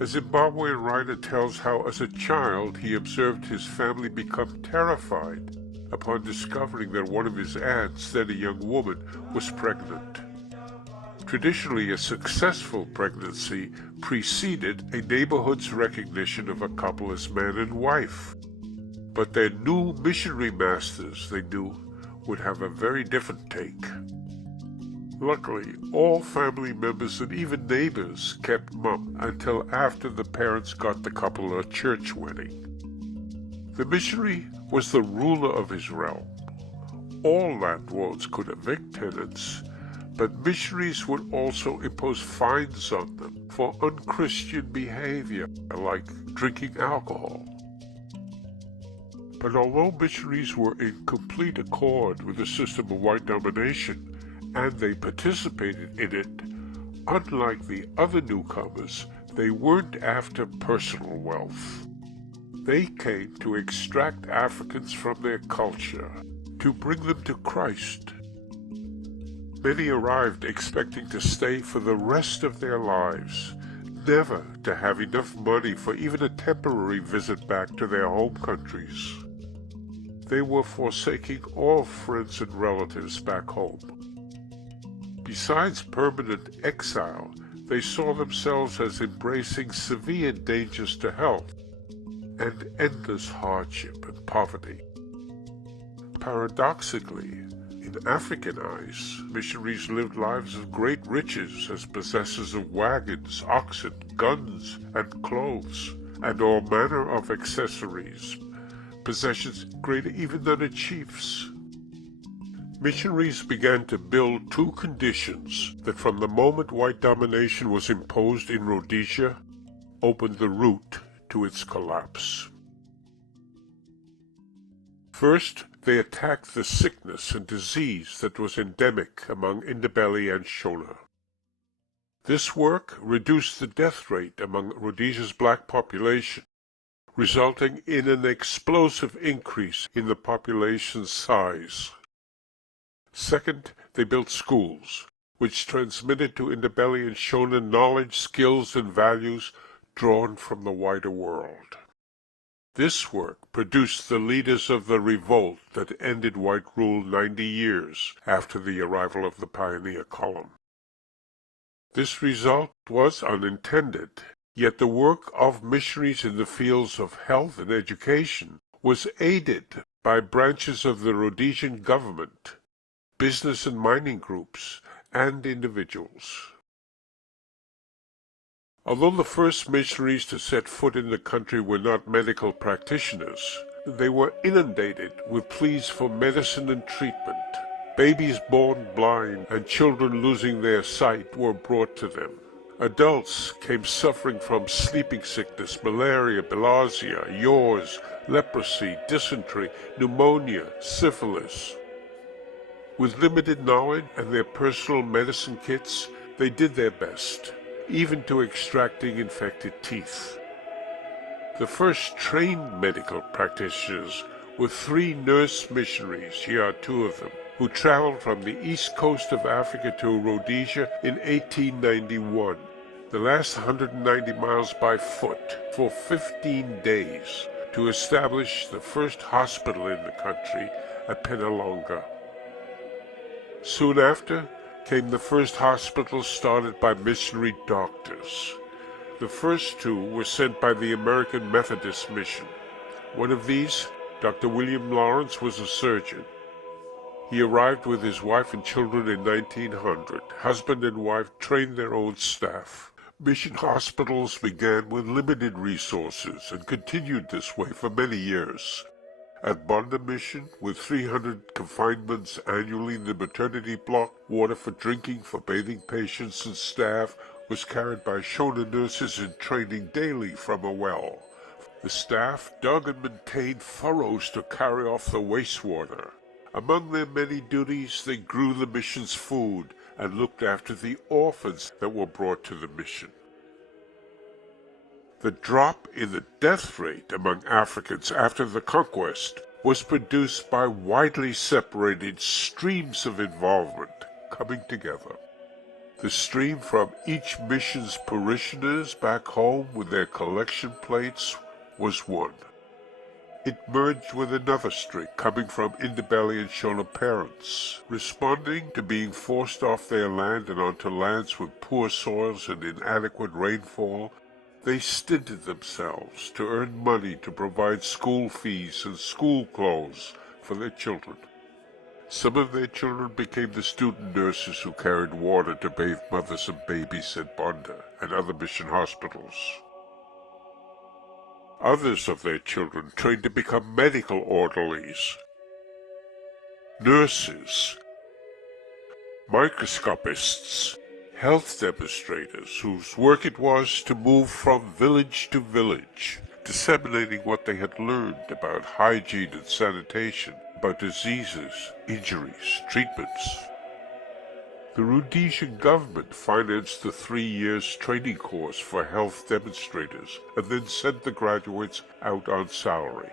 A Zimbabwean writer tells how as a child he observed his family become terrified upon discovering that one of his aunts, then a young woman, was pregnant. Traditionally, a successful pregnancy preceded a neighborhood's recognition of a couple as man and wife. But their new missionary masters, they knew, would have a very different take. Luckily, all family members and even neighbors kept mum until after the parents got the couple a church wedding. The missionary was the ruler of his realm. All landlords could evict tenants, but missionaries would also impose fines on them for unchristian behavior, like drinking alcohol. But although missionaries were in complete accord with the system of white domination, and they participated in it, unlike the other newcomers, they weren't after personal wealth. They came to extract Africans from their culture, to bring them to Christ. Many arrived expecting to stay for the rest of their lives, never to have enough money for even a temporary visit back to their home countries. They were forsaking all friends and relatives back home. Besides permanent exile, they saw themselves as embracing severe dangers to health and endless hardship and poverty. Paradoxically, in African eyes, missionaries lived lives of great riches as possessors of wagons, oxen, guns, and clothes, and all manner of accessories, possessions greater even than a chief's. Missionaries began to build two conditions that from the moment white domination was imposed in Rhodesia, opened the route to its collapse. First, they attacked the sickness and disease that was endemic among Ndebele and Shona. This work reduced the death rate among Rhodesia's black population, resulting in an explosive increase in the population's size. Second, they built schools, which transmitted to Ndebele and Shona knowledge, skills, and values drawn from the wider world. This work produced the leaders of the revolt that ended white rule 90 years after the arrival of the pioneer column. This result was unintended, yet the work of missionaries in the fields of health and education was aided by branches of the Rhodesian government, business and mining groups, and individuals. Although the first missionaries to set foot in the country were not medical practitioners, they were inundated with pleas for medicine and treatment. Babies born blind and children losing their sight were brought to them. Adults came suffering from sleeping sickness, malaria, bilharzia, yaws, leprosy, dysentery, pneumonia, syphilis. With limited knowledge and their personal medicine kits, they did their best, even to extracting infected teeth. The first trained medical practitioners were 3 nurse missionaries, here are 2 of them, who traveled from the east coast of Africa to Rhodesia in 1891, the last 190 miles by foot, for 15 days, to establish the first hospital in the country at Penalonga. Soon after came the first hospital started by missionary doctors. The first 2 were sent by the American Methodist Mission. One of these, Dr. William Lawrence, was a surgeon. He arrived with his wife and children in 1900. Husband and wife trained their own staff. Mission hospitals began with limited resources and continued this way for many years. At Banda Mission, with 300 confinements annually in the maternity block, water for drinking for bathing patients and staff was carried by Shona nurses in training daily from a well. The staff dug and maintained furrows to carry off the wastewater. Among their many duties, they grew the mission's food and looked after the orphans that were brought to the mission. The drop in the death rate among Africans after the conquest was produced by widely separated streams of involvement coming together. The stream from each mission's parishioners back home with their collection plates was one. It merged with another stream coming from Ndebele and Shona parents, responding to being forced off their land and onto lands with poor soils and inadequate rainfall. They stinted themselves to earn money to provide school fees and school clothes for their children. Some of their children became the student nurses who carried water to bathe mothers and babies at Bonda and other mission hospitals. Others of their children trained to become medical orderlies, nurses, microscopists, health demonstrators whose work it was to move from village to village, disseminating what they had learned about hygiene and sanitation, about diseases, injuries, treatments. The Rhodesian government financed the 3 years training course for health demonstrators and then sent the graduates out on salary.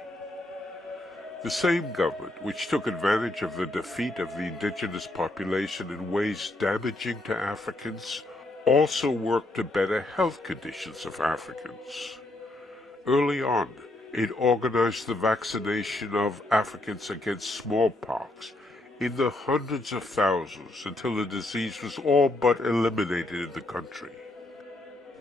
The same government, which took advantage of the defeat of the indigenous population in ways damaging to Africans, also worked to better health conditions of Africans. Early on, it organized the vaccination of Africans against smallpox in the hundreds of thousands until the disease was all but eliminated in the country.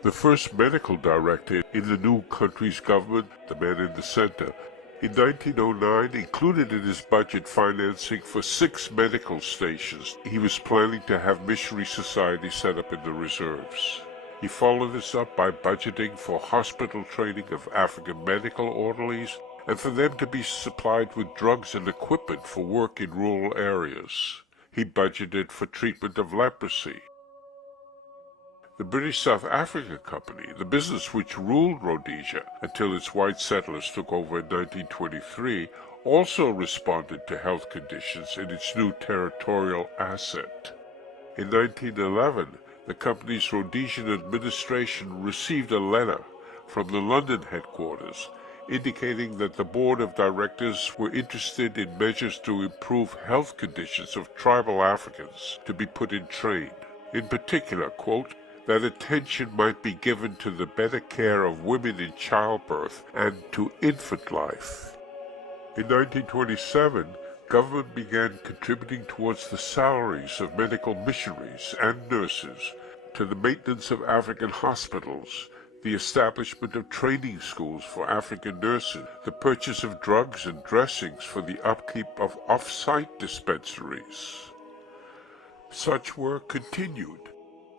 The first medical director in the new country's government, the man in the center, in 1909 included in his budget financing for 6 medical stations. He was planning to have missionary societies set up in the reserves. He followed this up by budgeting for hospital training of African medical orderlies and for them to be supplied with drugs and equipment for work in rural areas. He budgeted for treatment of leprosy. The British South Africa Company, the business which ruled Rhodesia until its white settlers took over in 1923, also responded to health conditions in its new territorial asset. In 1911, the company's Rhodesian administration received a letter from the London headquarters indicating that the board of directors were interested in measures to improve health conditions of tribal Africans to be put in train. In particular, quote, that attention might be given to the better care of women in childbirth and to infant life. In 1927, government began contributing towards the salaries of medical missionaries and nurses, to the maintenance of African hospitals, the establishment of training schools for African nurses, the purchase of drugs and dressings for the upkeep of off-site dispensaries. Such work continued.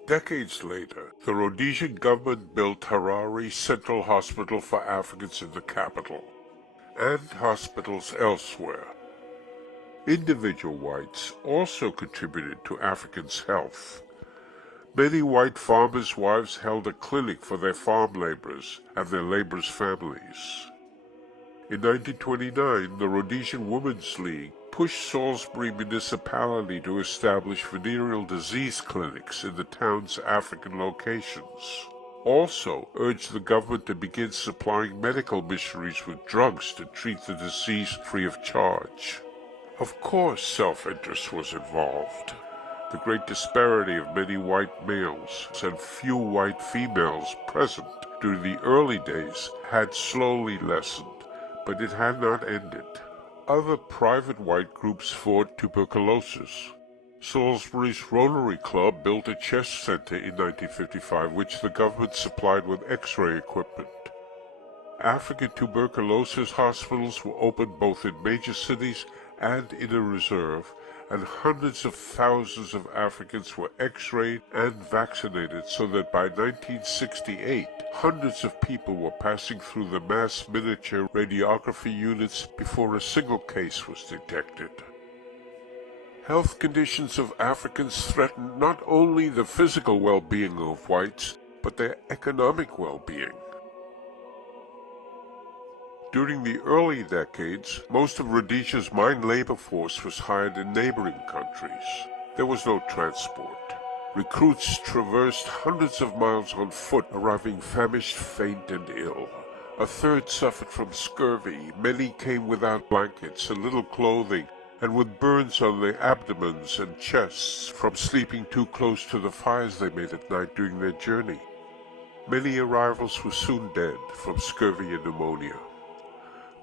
Decades later, the Rhodesian government built Harare Central Hospital for Africans in the capital, and hospitals elsewhere. Individual whites also contributed to Africans' health. Many white farmers' wives held a clinic for their farm laborers and their laborers' families. In 1929, the Rhodesian Women's League pushed Salisbury municipality to establish venereal disease clinics in the town's African locations. Also urged the government to begin supplying medical missionaries with drugs to treat the disease free of charge. Of course, self-interest was involved. The great disparity of many white males and few white females present during the early days had slowly lessened, but it had not ended. Other private white groups fought tuberculosis. Salisbury's Rotary Club built a chest center in 1955, which the government supplied with X-ray equipment. African tuberculosis hospitals were opened both in major cities and in a reserve, and hundreds of thousands of Africans were X-rayed and vaccinated so that by 1968, hundreds of people were passing through the mass miniature radiography units before a single case was detected. Health conditions of Africans threatened not only the physical well-being of whites, but their economic well-being. During the early decades, most of Rhodesia's mine labor force was hired in neighboring countries. There was no transport. Recruits traversed hundreds of miles on foot, arriving famished, faint, and ill. A third suffered from scurvy. Many came without blankets and little clothing, and with burns on their abdomens and chests from sleeping too close to the fires they made at night during their journey. Many arrivals were soon dead from scurvy and pneumonia.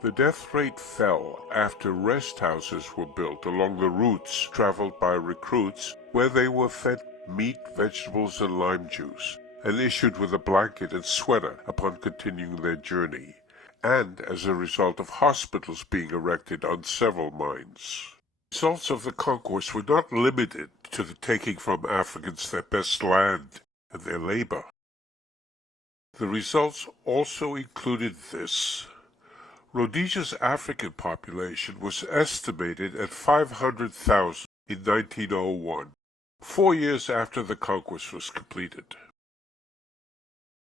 The death rate fell after rest houses were built along the routes traveled by recruits, where they were fed meat, vegetables, and lime juice, and issued with a blanket and sweater upon continuing their journey, and as a result of hospitals being erected on several mines. The results of the conquest were not limited to the taking from Africans their best land and their labor. The results also included this. Rhodesia's African population was estimated at 500,000 in 1901, 4 years after the conquest was completed.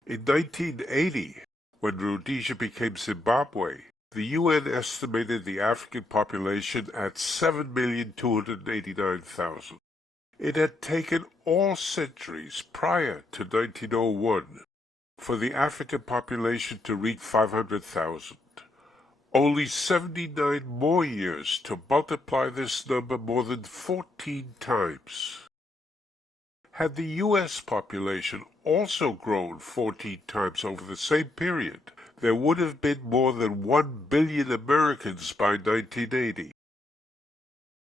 In 1980, when Rhodesia became Zimbabwe, the UN estimated the African population at 7,289,000. It had taken all centuries prior to 1901 for the African population to reach 500,000. Only 79 more years to multiply this number more than 14 times. Had the U.S. population also grown 14 times over the same period, there would have been more than 1 billion Americans by 1980.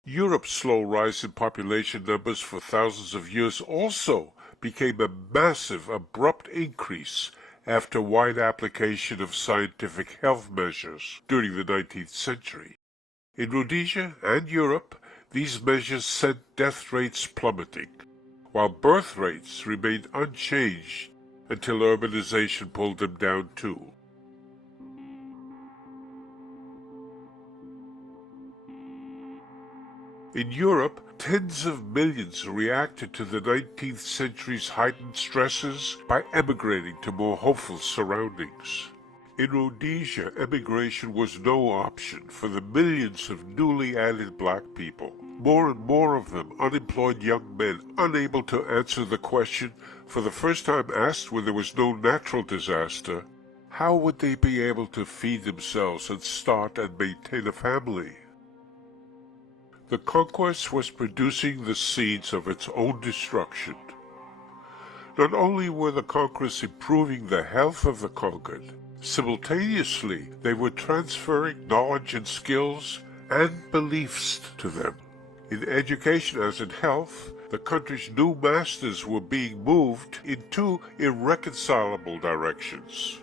Europe's slow rise in population numbers for thousands of years also became a massive, abrupt increase after wide application of scientific health measures during the 19th century. In Rhodesia and Europe, these measures sent death rates plummeting, while birth rates remained unchanged until urbanization pulled them down too. In Europe, tens of millions reacted to the 19th century's heightened stresses by emigrating to more hopeful surroundings. In Rhodesia, emigration was no option for the millions of newly added black people, more and more of them unemployed young men unable to answer the question, for the first time asked when there was no natural disaster, how would they be able to feed themselves and start and maintain a family? The conquest was producing the seeds of its own destruction. Not only were the conquerors improving the health of the conquered, simultaneously they were transferring knowledge and skills and beliefs to them. In education as in health, the country's new masters were being moved in two irreconcilable directions.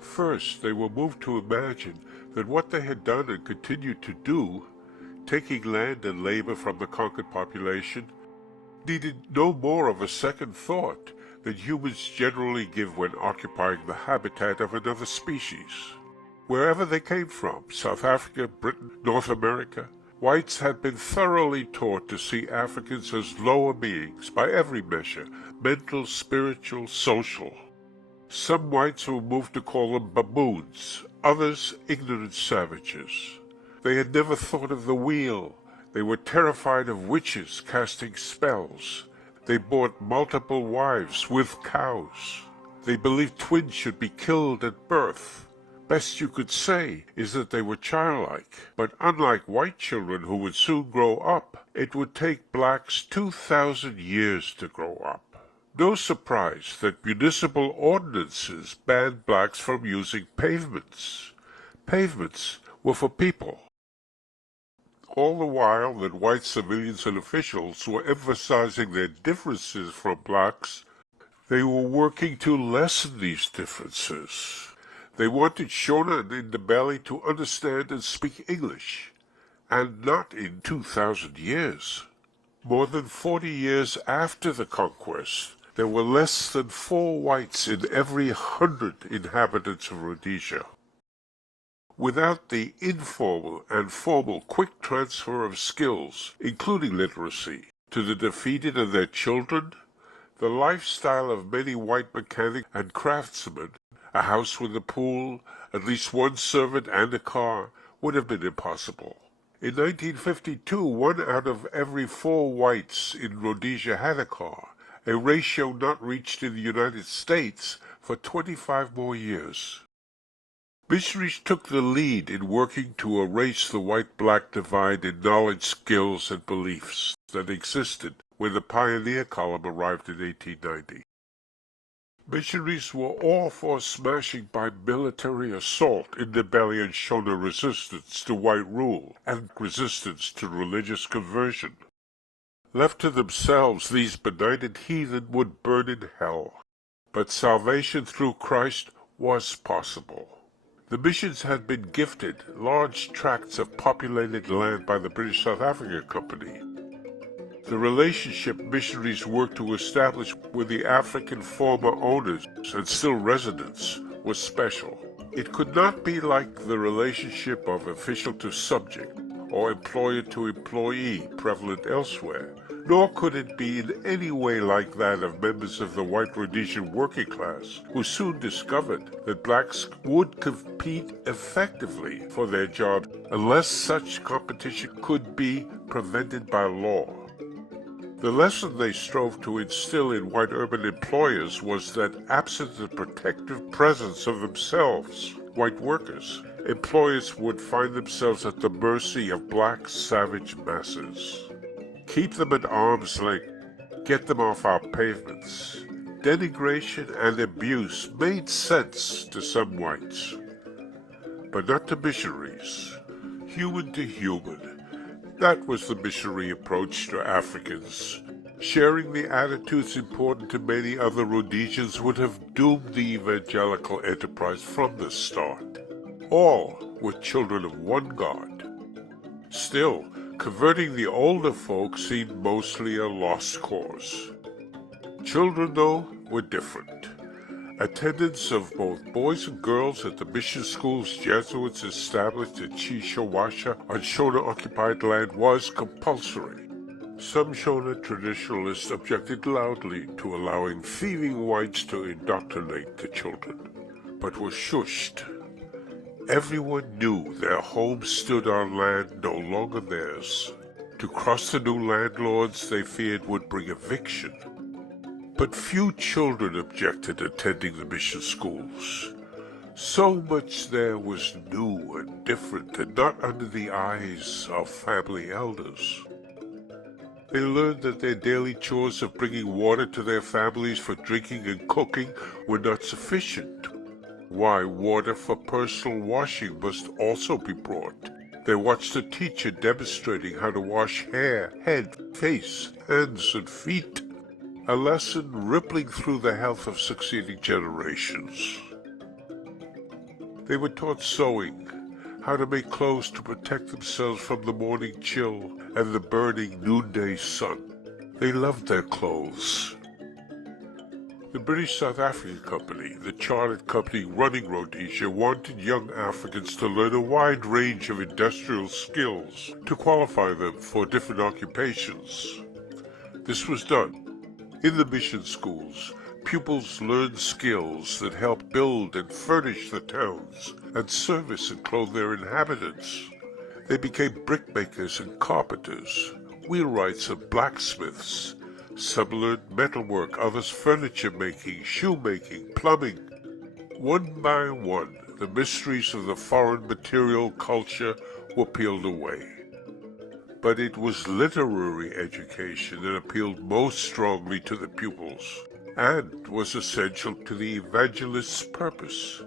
First, they were moved to imagine that what they had done and continued to do, taking land and labor from the conquered population, needed no more of a second thought than humans generally give when occupying the habitat of another species. Wherever they came from, South Africa, Britain, North America, whites had been thoroughly taught to see Africans as lower beings by every measure, mental, spiritual, social. Some whites were moved to call them baboons, others ignorant savages. They had never thought of the wheel. They were terrified of witches casting spells. They bought multiple wives with cows. They believed twins should be killed at birth. Best you could say is that they were childlike, but unlike white children who would soon grow up, it would take blacks 2,000 years to grow up. No surprise that municipal ordinances banned blacks from using pavements. Pavements were for people. All the while that white civilians and officials were emphasizing their differences from blacks, they were working to lessen these differences. They wanted Shona and Ndebele to understand and speak English, and not in 2,000 years. More than 40 years after the conquest, there were less than 4 whites in every 100 inhabitants of Rhodesia. Without the informal and formal quick transfer of skills, including literacy, to the defeated and their children, the lifestyle of many white mechanics and craftsmen A house with a pool, at least one servant and a car would have been impossible. In 1952, 1 out of every 4 whites in Rhodesia had a car, a ratio not reached in the United States for 25 more years. Missionaries took the lead in working to erase the white-black divide in knowledge, skills, and beliefs that existed when the pioneer column arrived in 1890. Missionaries were all for smashing by military assault Ndebele and Shona resistance to white rule and resistance to religious conversion. Left to themselves, these benighted heathen would burn in hell. But salvation through Christ was possible. The missions had been gifted large tracts of populated land by the British South Africa Company. The relationship missionaries worked to establish with the African former owners and still residents was special. It could not be like the relationship of official to subject or employer to employee prevalent elsewhere, nor could it be in any way like that of members of the white Rhodesian working class, who soon discovered that blacks would compete effectively for their jobs unless such competition could be prevented by law. The lesson they strove to instill in white urban employers was that absent the protective presence of themselves, white workers, employers would find themselves at the mercy of black savage masses. Keep them at arm's length, get them off our pavements. Denigration and abuse made sense to some whites, but not to missionaries. Human to human. That was the missionary approach to Africans. Sharing the attitudes important to many other Rhodesians would have doomed the evangelical enterprise from the start. All were children of one God. Still, converting the older folk seemed mostly a lost cause. Children, though, were different. Attendance of both boys and girls at the mission schools Jesuits established at Chishawasha on Shona-occupied land was compulsory. Some Shona traditionalists objected loudly to allowing thieving whites to indoctrinate the children, but were shushed. Everyone knew their home stood on land no longer theirs. To cross the new landlords they feared would bring eviction. But few children objected attending the mission schools. So much there was new and different and not under the eyes of family elders. They learned that their daily chores of bringing water to their families for drinking and cooking were not sufficient. Why, water for personal washing must also be brought. They watched a teacher demonstrating how to wash hair, head, face, hands, and feet. A lesson rippling through the health of succeeding generations. They were taught sewing, how to make clothes to protect themselves from the morning chill and the burning noonday sun. They loved their clothes. The British South Africa Company, the chartered company running Rhodesia, wanted young Africans to learn a wide range of industrial skills to qualify them for different occupations. This was done. In the mission schools, pupils learned skills that help build and furnish the towns and service and clothe their inhabitants. They became brickmakers and carpenters, wheelwrights and blacksmiths. Some learned metalwork, others furniture making, shoemaking, plumbing. One by one, the mysteries of the foreign material culture were peeled away. But it was literary education that appealed most strongly to the pupils, and was essential to the evangelist's purpose.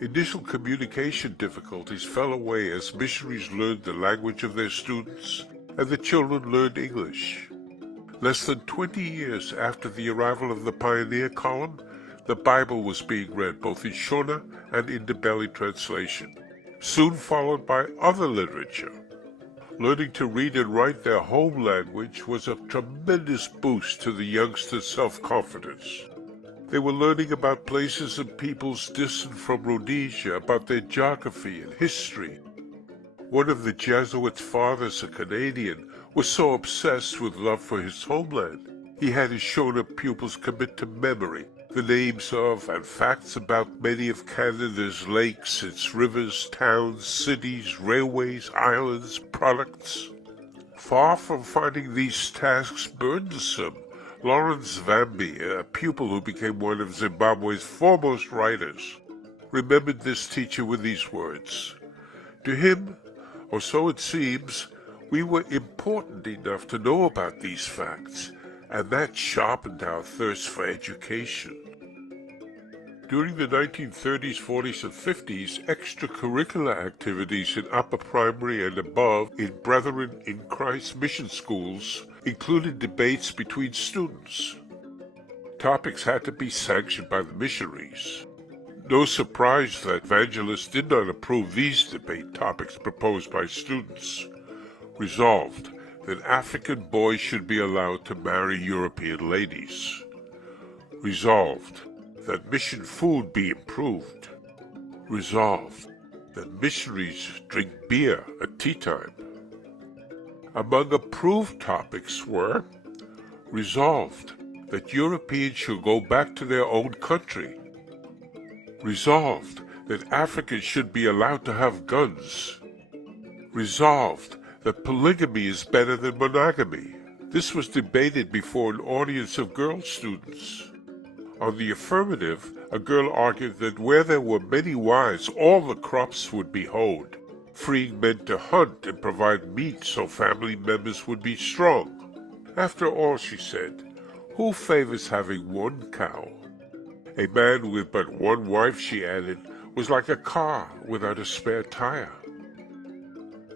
Initial communication difficulties fell away as missionaries learned the language of their students, and the children learned English. Less than 20 years after the arrival of the pioneer column, the Bible was being read both in Shona and in Ndebele translation, soon followed by other literature. Learning to read and write their home language was a tremendous boost to the youngsters' self-confidence. They were learning about places and peoples distant from Rhodesia, about their geography and history. One of the Jesuits' fathers, a Canadian, was so obsessed with love for his homeland, he had his Shona pupils commit to memory The names of and facts about many of Canada's lakes, its rivers, towns, cities, railways, islands, products. Far from finding these tasks burdensome, Lawrence Vamby, a pupil who became one of Zimbabwe's foremost writers, remembered this teacher with these words. To him, or so it seems, we were important enough to know about these facts, and that sharpened our thirst for education. During the 1930s, 40s, and 50s, extracurricular activities in upper primary and above in Brethren in Christ mission schools included debates between students. Topics had to be sanctioned by the missionaries. No surprise that evangelists did not approve these debate topics proposed by students. Resolved that African boys should be allowed to marry European ladies. Resolved that mission food be improved. Resolved that missionaries drink beer at tea time. Among approved topics were resolved that Europeans should go back to their own country. Resolved that Africans should be allowed to have guns. Resolved that polygamy is better than monogamy. This was debated before an audience of girl students. On the affirmative, a girl argued that where there were many wives, all the crops would be hoed, freeing men to hunt and provide meat so family members would be strong. After all, she said, who favors having one cow? A man with but one wife, she added, was like a car without a spare tire.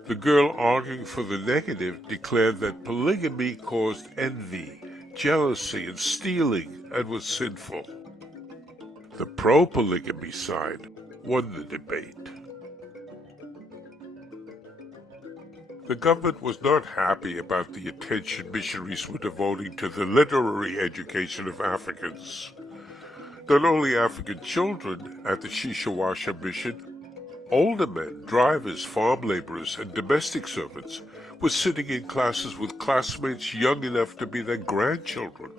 The girl arguing for the negative declared that polygamy caused envy, jealousy, and stealing, and was sinful. The pro-polygamy side won the debate. The government was not happy about the attention missionaries were devoting to the literary education of Africans. Not only African children at the Shishawasha mission, older men, drivers, farm laborers, and domestic servants were sitting in classes with classmates young enough to be their grandchildren.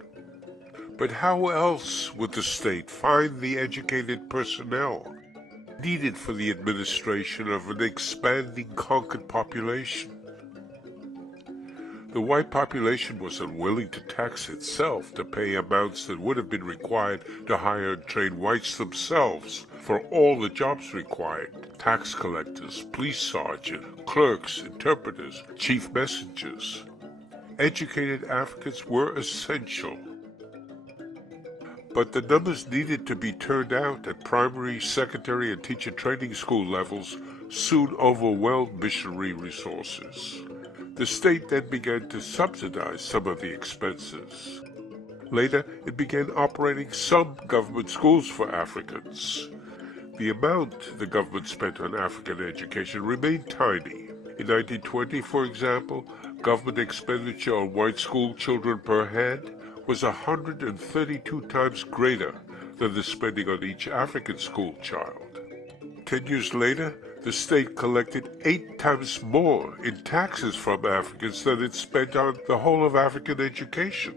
But how else would the state find the educated personnel needed for the administration of an expanding conquered population? The white population was unwilling to tax itself to pay amounts that would have been required to hire and train whites themselves for all the jobs required: tax collectors, police sergeants, clerks, interpreters, chief messengers. Educated Africans were essential. But the numbers needed to be turned out at primary, secondary, and teacher training school levels soon overwhelmed missionary resources. The state then began to subsidize some of the expenses. Later, it began operating some government schools for Africans. The amount the government spent on African education remained tiny. In 1920, for example, government expenditure on white school children per head was 132 times greater than the spending on each African school child. 10 years later, the state collected 8 times more in taxes from Africans than it spent on the whole of African education.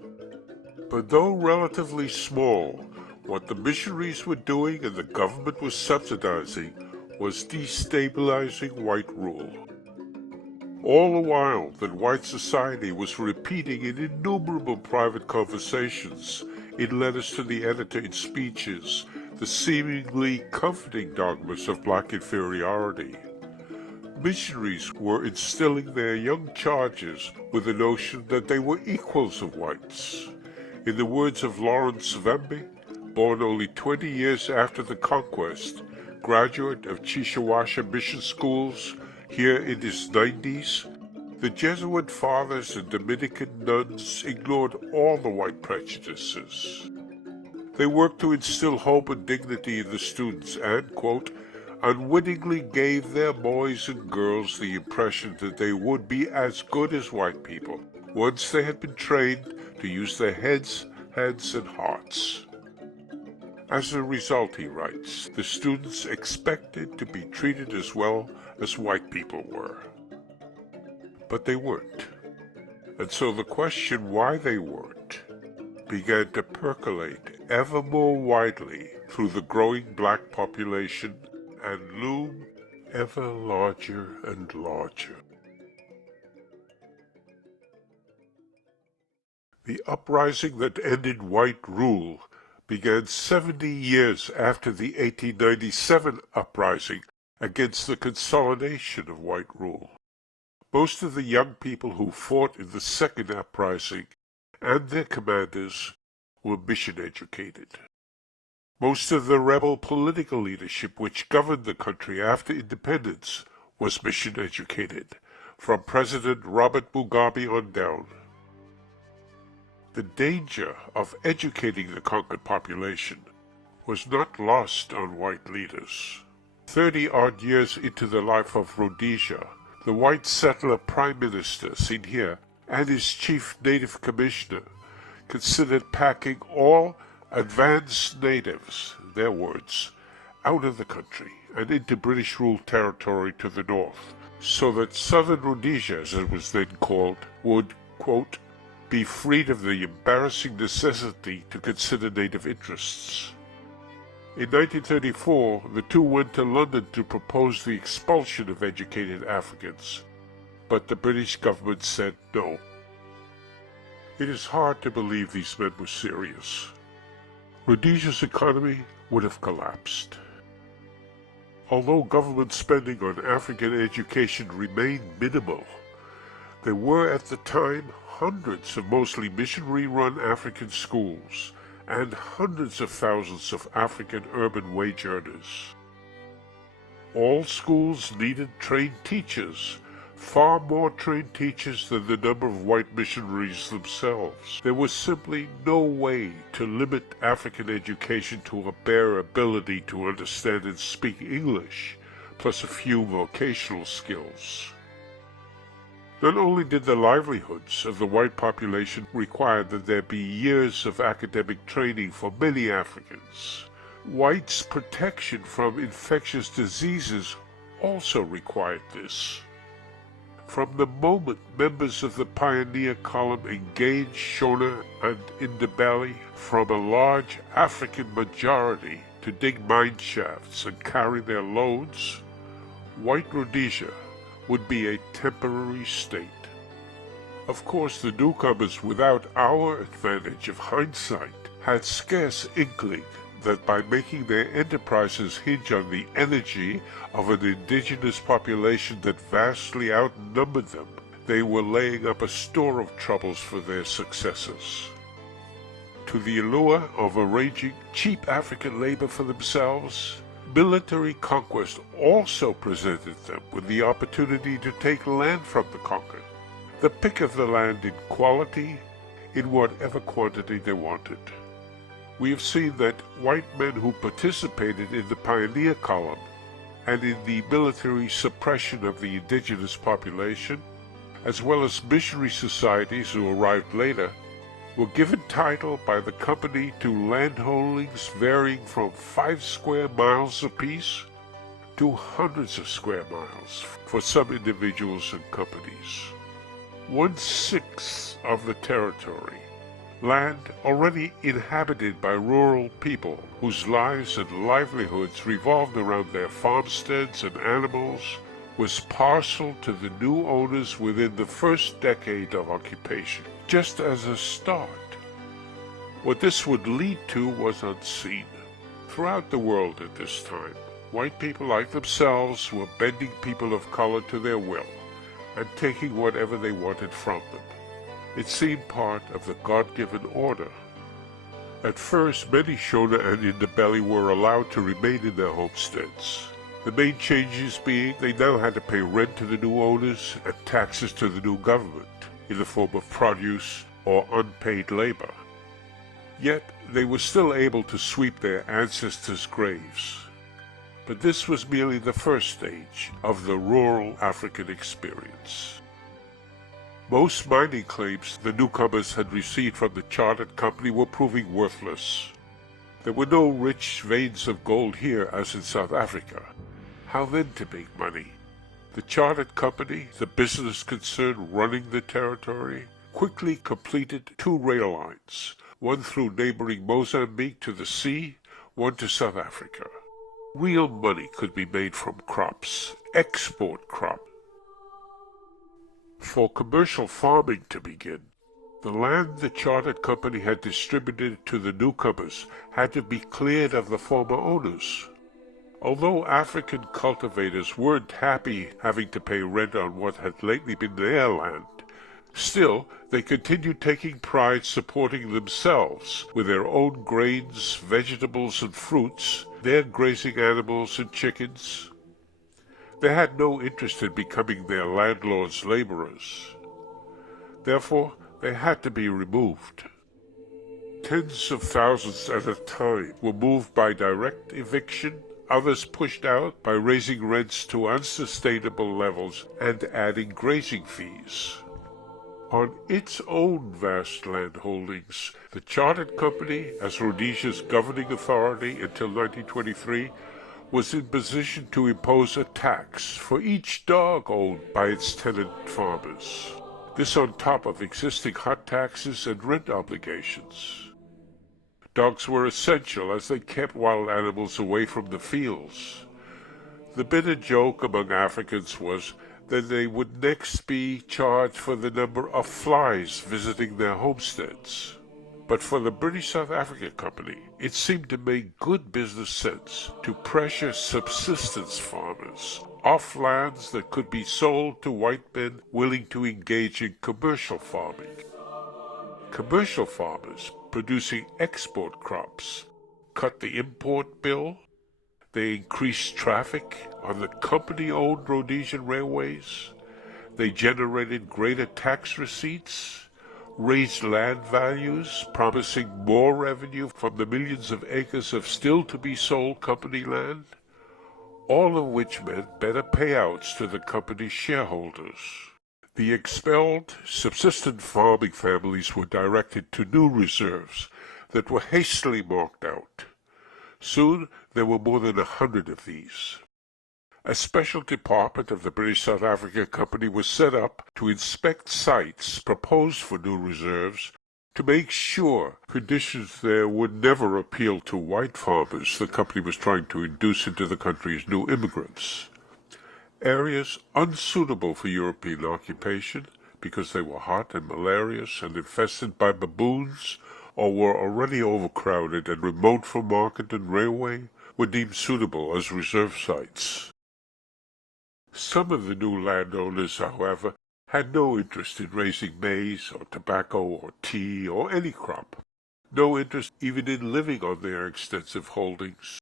But though relatively small, what the missionaries were doing and the government was subsidizing was destabilizing white rule. All the while that white society was repeating in innumerable private conversations, in letters to the editor, in speeches, the seemingly comforting dogmas of black inferiority. Missionaries were instilling their young charges with the notion that they were equals of whites. In the words of Lawrence Vamby, born only 20 years after the Conquest, graduate of Shishawasha mission schools here in his 90s, the Jesuit fathers and Dominican nuns ignored all the white prejudices. They worked to instill hope and dignity in the students and, quote, unwittingly gave their boys and girls the impression that they would be as good as white people once they had been trained to use their heads, hands, and hearts. As a result, he writes, the students expected to be treated as well as white people were. But they weren't. And so the question why they weren't began to percolate ever more widely through the growing black population and loom ever larger and larger. The uprising that ended white rule began 70 years after the 1897 uprising against the consolidation of white rule. Most of the young people who fought in the second uprising and their commanders were mission-educated. Most of the rebel political leadership which governed the country after independence was mission-educated, from President Robert Mugabe on down. The danger of educating the conquered population was not lost on white leaders. 30-odd years into the life of Rhodesia, the white settler prime minister seen here and his chief native commissioner considered packing all advanced natives, their words, out of the country and into British-ruled territory to the north, so that southern Rhodesia, as it was then called, would, quote, be freed of the embarrassing necessity to consider native interests. In 1934, the two went to London to propose the expulsion of educated Africans, but the British government said no. It is hard to believe these men were serious. Rhodesia's economy would have collapsed. Although government spending on African education remained minimal, there were at the time hundreds of mostly missionary-run African schools and hundreds of thousands of African urban wage earners. All schools needed trained teachers, far more trained teachers than the number of white missionaries themselves. There was simply no way to limit African education to a bare ability to understand and speak English, plus a few vocational skills. Not only did the livelihoods of the white population require that there be years of academic training for many Africans, whites' protection from infectious diseases also required this. From the moment members of the pioneer column engaged Shona and Ndebele from a large African majority to dig mine shafts and carry their loads, white Rhodesia would be a temporary state. Of course, the newcomers, without our advantage of hindsight, had scarce inkling that by making their enterprises hinge on the energy of an indigenous population that vastly outnumbered them, they were laying up a store of troubles for their successors. To the allure of arranging cheap African labor for themselves, military conquest also presented them with the opportunity to take land from the conquered, the pick of the land in quality, in whatever quantity they wanted. We have seen that white men who participated in the pioneer column and in the military suppression of the indigenous population, as well as missionary societies who arrived later, were given title by the company to landholdings varying from 5 square miles apiece to hundreds of square miles for some individuals and companies. 1/6 of the territory, land already inhabited by rural people whose lives and livelihoods revolved around their farmsteads and animals, was parceled to the new owners within the first decade of occupation, just as a start. What this would lead to was unseen. Throughout the world at this time, white people like themselves were bending people of color to their will and taking whatever they wanted from them. It seemed part of the God-given order. At first, many Shona and Ndebele were allowed to remain in their homesteads. The main changes being they now had to pay rent to the new owners and taxes to the new government in the form of produce or unpaid labor. Yet they were still able to sweep their ancestors' graves. But this was merely the first stage of the rural African experience. Most mining claims the newcomers had received from the chartered company were proving worthless. There were no rich veins of gold here as in South Africa. How then to make money? The chartered company, the business concern running the territory, quickly completed 2 rail lines, one through neighboring Mozambique to the sea, one to South Africa. Real money could be made from crops, export crops. For commercial farming to begin, the land the chartered company had distributed to the newcomers had to be cleared of the former owners. Although African cultivators weren't happy having to pay rent on what had lately been their land, still they continued taking pride supporting themselves with their own grains, vegetables, and fruits, their grazing animals and chickens. They had no interest in becoming their landlord's laborers. Therefore, they had to be removed. Tens of thousands at a time were moved by direct eviction, others pushed out by raising rents to unsustainable levels and adding grazing fees. On its own vast land holdings, the chartered company, as Rhodesia's governing authority until 1923, was in position to impose a tax for each dog owned by its tenant farmers. This on top of existing hut taxes and rent obligations. Dogs were essential as they kept wild animals away from the fields. The bitter joke among Africans was that they would next be charged for the number of flies visiting their homesteads. But for the British South Africa Company, it seemed to make good business sense to pressure subsistence farmers off lands that could be sold to white men willing to engage in commercial farming. Commercial farmers producing export crops cut the import bill. They increased traffic on the company-owned Rhodesian railways. They generated greater tax receipts, raised land values, promising more revenue from the millions of acres of still-to-be-sold company land, all of which meant better payouts to the company's shareholders. The expelled, subsistent farming families were directed to new reserves that were hastily marked out. Soon there were more than 100 of these. A special department of the British South Africa Company was set up to inspect sites proposed for new reserves to make sure conditions there would never appeal to white farmers the company was trying to induce into the country as new immigrants. Areas unsuitable for European occupation because they were hot and malarious and infested by baboons or were already overcrowded and remote from market and railway were deemed suitable as reserve sites. Some of the new landowners, however, had no interest in raising maize or tobacco or tea or any crop, no interest even in living on their extensive holdings.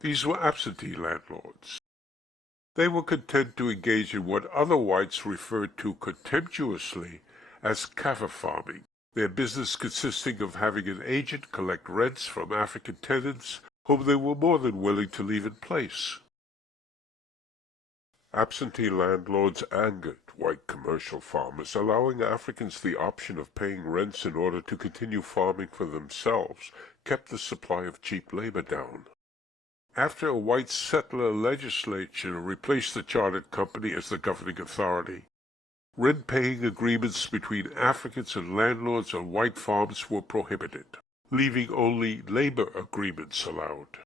These were absentee landlords. They were content to engage in what other whites referred to contemptuously as Kafir farming, their business consisting of having an agent collect rents from African tenants whom they were more than willing to leave in place. Absentee landlords angered white commercial farmers, allowing Africans the option of paying rents in order to continue farming for themselves, kept the supply of cheap labor down. After a white settler legislature replaced the chartered company as the governing authority, rent-paying agreements between Africans and landlords on white farms were prohibited, leaving only labor agreements allowed.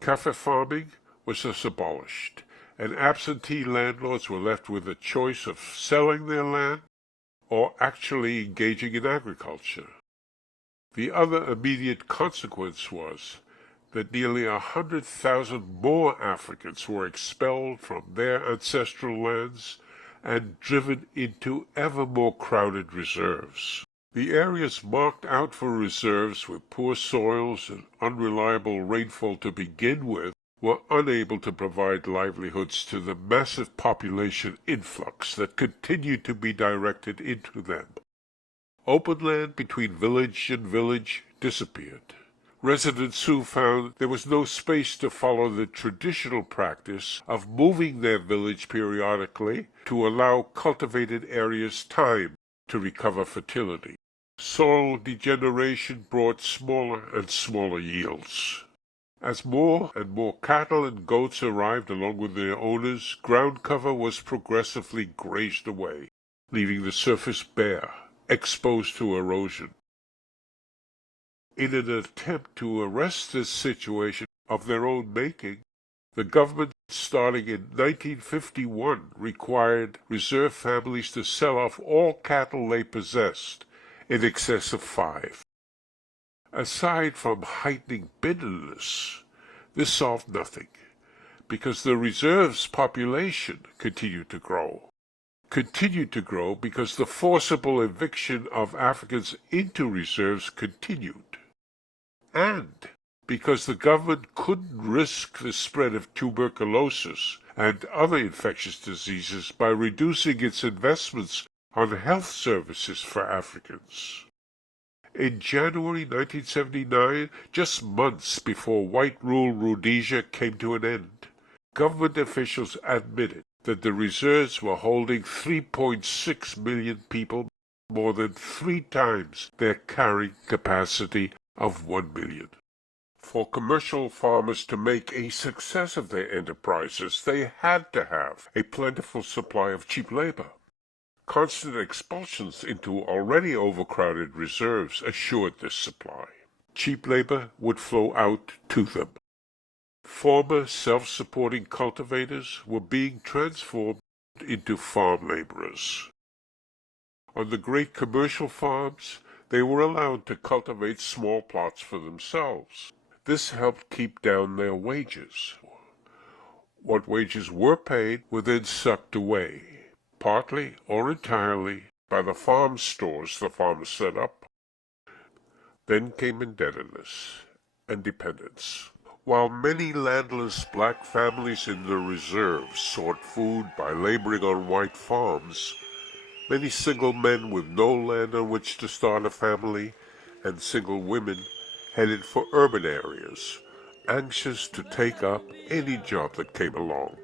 Kafir farming was thus abolished, and absentee landlords were left with a choice of selling their land or actually engaging in agriculture. The other immediate consequence was that nearly 100,000 more Africans were expelled from their ancestral lands and driven into ever more crowded reserves. The areas marked out for reserves with poor soils and unreliable rainfall to begin with were unable to provide livelihoods to the massive population influx that continued to be directed into them. Open land between village and village disappeared. Residents who found there was no space to follow the traditional practice of moving their village periodically to allow cultivated areas time to recover fertility. Soil degeneration brought smaller and smaller yields. As more and more cattle and goats arrived along with their owners, ground cover was progressively grazed away, leaving the surface bare, exposed to erosion. In an attempt to arrest this situation of their own making, the government, starting in 1951, required reserve families to sell off all cattle they possessed, in excess of 5. Aside from heightening bitterness, this solved nothing, because the reserve's population continued to grow. Continued to grow because the forcible eviction of Africans into reserves continued. And because the government couldn't risk the spread of tuberculosis and other infectious diseases by reducing its investments on health services for Africans. In January 1979, just months before white-ruled Rhodesia came to an end, government officials admitted that the reserves were holding 3.6 million people, more than 3 times their carrying capacity of 1 million. For commercial farmers to make a success of their enterprises, they had to have a plentiful supply of cheap labor. Constant expulsions into already overcrowded reserves assured this supply. Cheap labor would flow out to them. Former self-supporting cultivators were being transformed into farm laborers. On the great commercial farms, they were allowed to cultivate small plots for themselves. This helped keep down their wages. What wages were paid were then sucked away, partly or entirely, by the farm stores the farmers set up. Then came indebtedness and dependence. While many landless black families in the reserves sought food by laboring on white farms, many single men with no land on which to start a family and single women headed for urban areas, anxious to take up any job that came along.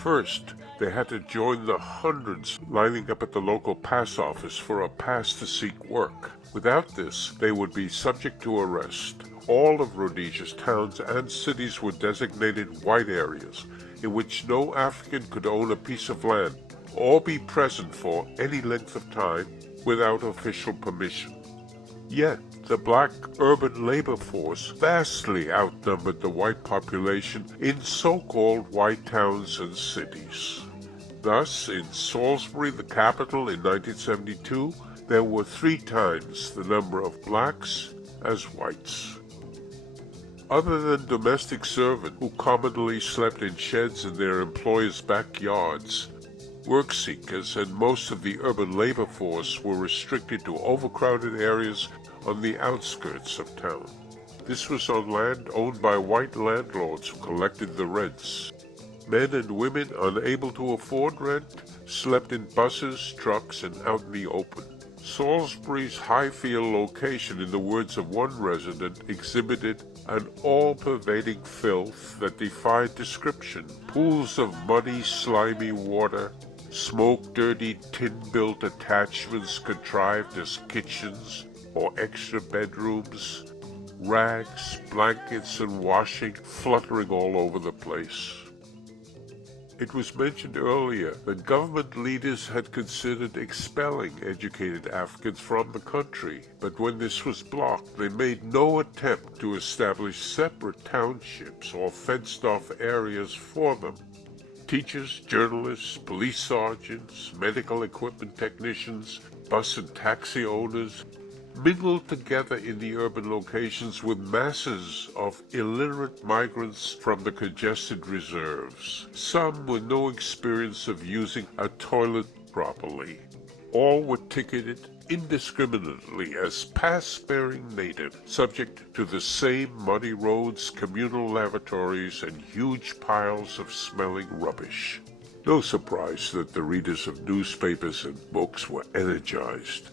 First, they had to join the hundreds lining up at the local pass office for a pass to seek work. Without this, they would be subject to arrest. All of Rhodesia's towns and cities were designated white areas, in which no African could own a piece of land or be present for any length of time without official permission. Yet, the black urban labor force vastly outnumbered the white population in so-called white towns and cities. Thus, in Salisbury, the capital, in 1972, there were 3 times the number of blacks as whites. Other than domestic servants, who commonly slept in sheds in their employers' backyards, work seekers and most of the urban labor force were restricted to overcrowded areas on the outskirts of town. This was on land owned by white landlords who collected the rents. Men and women unable to afford rent slept in buses, trucks, and out in the open. Salisbury's high-field location, in the words of one resident, exhibited an all-pervading filth that defied description. Pools of muddy, slimy water, smoke-dirty tin-built attachments contrived as kitchens or extra bedrooms, rags, blankets, and washing fluttering all over the place. It was mentioned earlier that government leaders had considered expelling educated Africans from the country, but when this was blocked, they made no attempt to establish separate townships or fenced-off areas for them. Teachers, journalists, police sergeants, medical equipment technicians, bus and taxi owners mingled together in the urban locations with masses of illiterate migrants from the congested reserves, some with no experience of using a toilet properly. All were ticketed indiscriminately as pass-bearing natives, subject to the same muddy roads, communal lavatories, and huge piles of smelling rubbish. No surprise that the readers of newspapers and books were energized,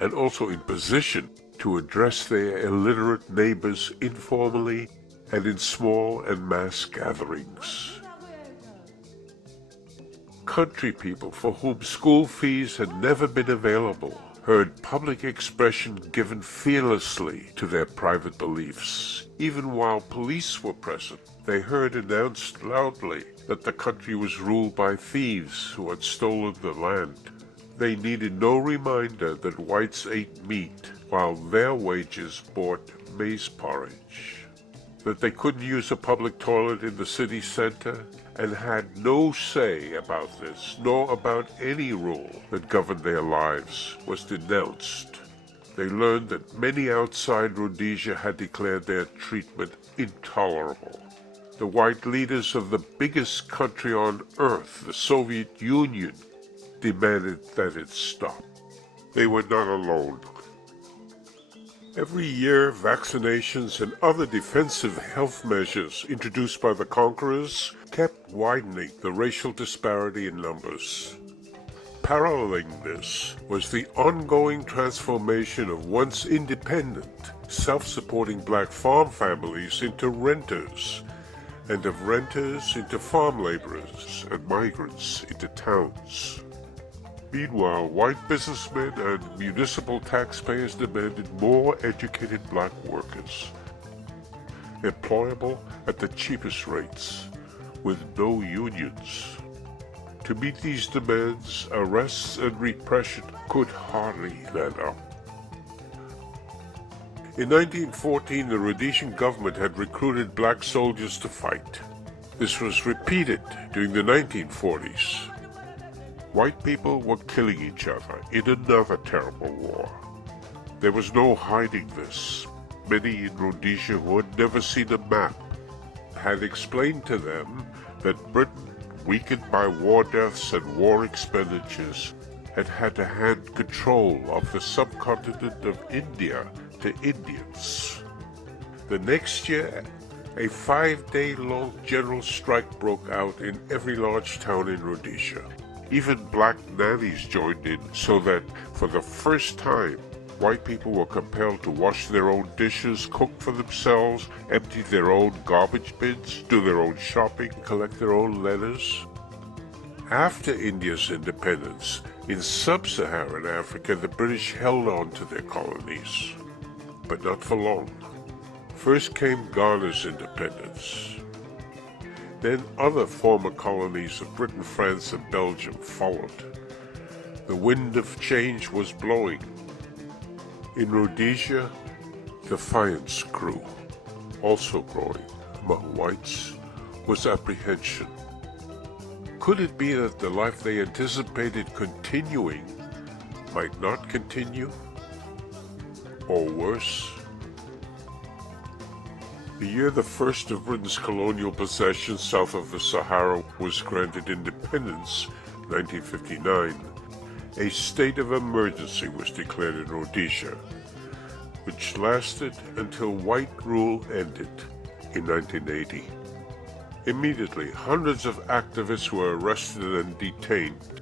and also in position to address their illiterate neighbors informally and in small and mass gatherings. Country people for whom school fees had never been available heard public expression given fearlessly to their private beliefs. Even while police were present, they heard announced loudly that the country was ruled by thieves who had stolen the land. They needed no reminder that whites ate meat while their wages bought maize porridge, that they couldn't use a public toilet in the city center, and had no say about this, nor about any rule that governed their lives, was denounced. They learned that many outside Rhodesia had declared their treatment intolerable. The white leaders of the biggest country on earth, the Soviet Union, demanded that it stop. They were not alone. Every year, vaccinations and other defensive health measures introduced by the conquerors kept widening the racial disparity in numbers. Paralleling this was the ongoing transformation of once independent, self-supporting black farm families into renters, and of renters into farm laborers and migrants into towns. Meanwhile, white businessmen and municipal taxpayers demanded more educated black workers, employable at the cheapest rates, with no unions. To meet these demands, arrests and repression could hardly let up. In 1914, the Rhodesian government had recruited black soldiers to fight. This was repeated during the 1940s. White people were killing each other in another terrible war. There was no hiding this. Many in Rhodesia who had never seen a map had explained to them that Britain, weakened by war deaths and war expenditures, had had to hand control of the subcontinent of India to Indians. The next year, a 5-day-long general strike broke out in every large town in Rhodesia. Even black nannies joined in, so that for the first time, white people were compelled to wash their own dishes, cook for themselves, empty their own garbage bins, do their own shopping, collect their own letters. After India's independence, in sub-Saharan Africa, the British held on to their colonies, but not for long. First came Ghana's independence. Then other former colonies of Britain, France, and Belgium followed. The wind of change was blowing. In Rhodesia, defiance grew. Also growing among whites was apprehension. Could it be that the life they anticipated continuing might not continue? Or worse? The year the first of Britain's colonial possessions south of the Sahara was granted independence, 1959, a state of emergency was declared in Rhodesia, which lasted until white rule ended in 1980. Immediately, hundreds of activists were arrested and detained.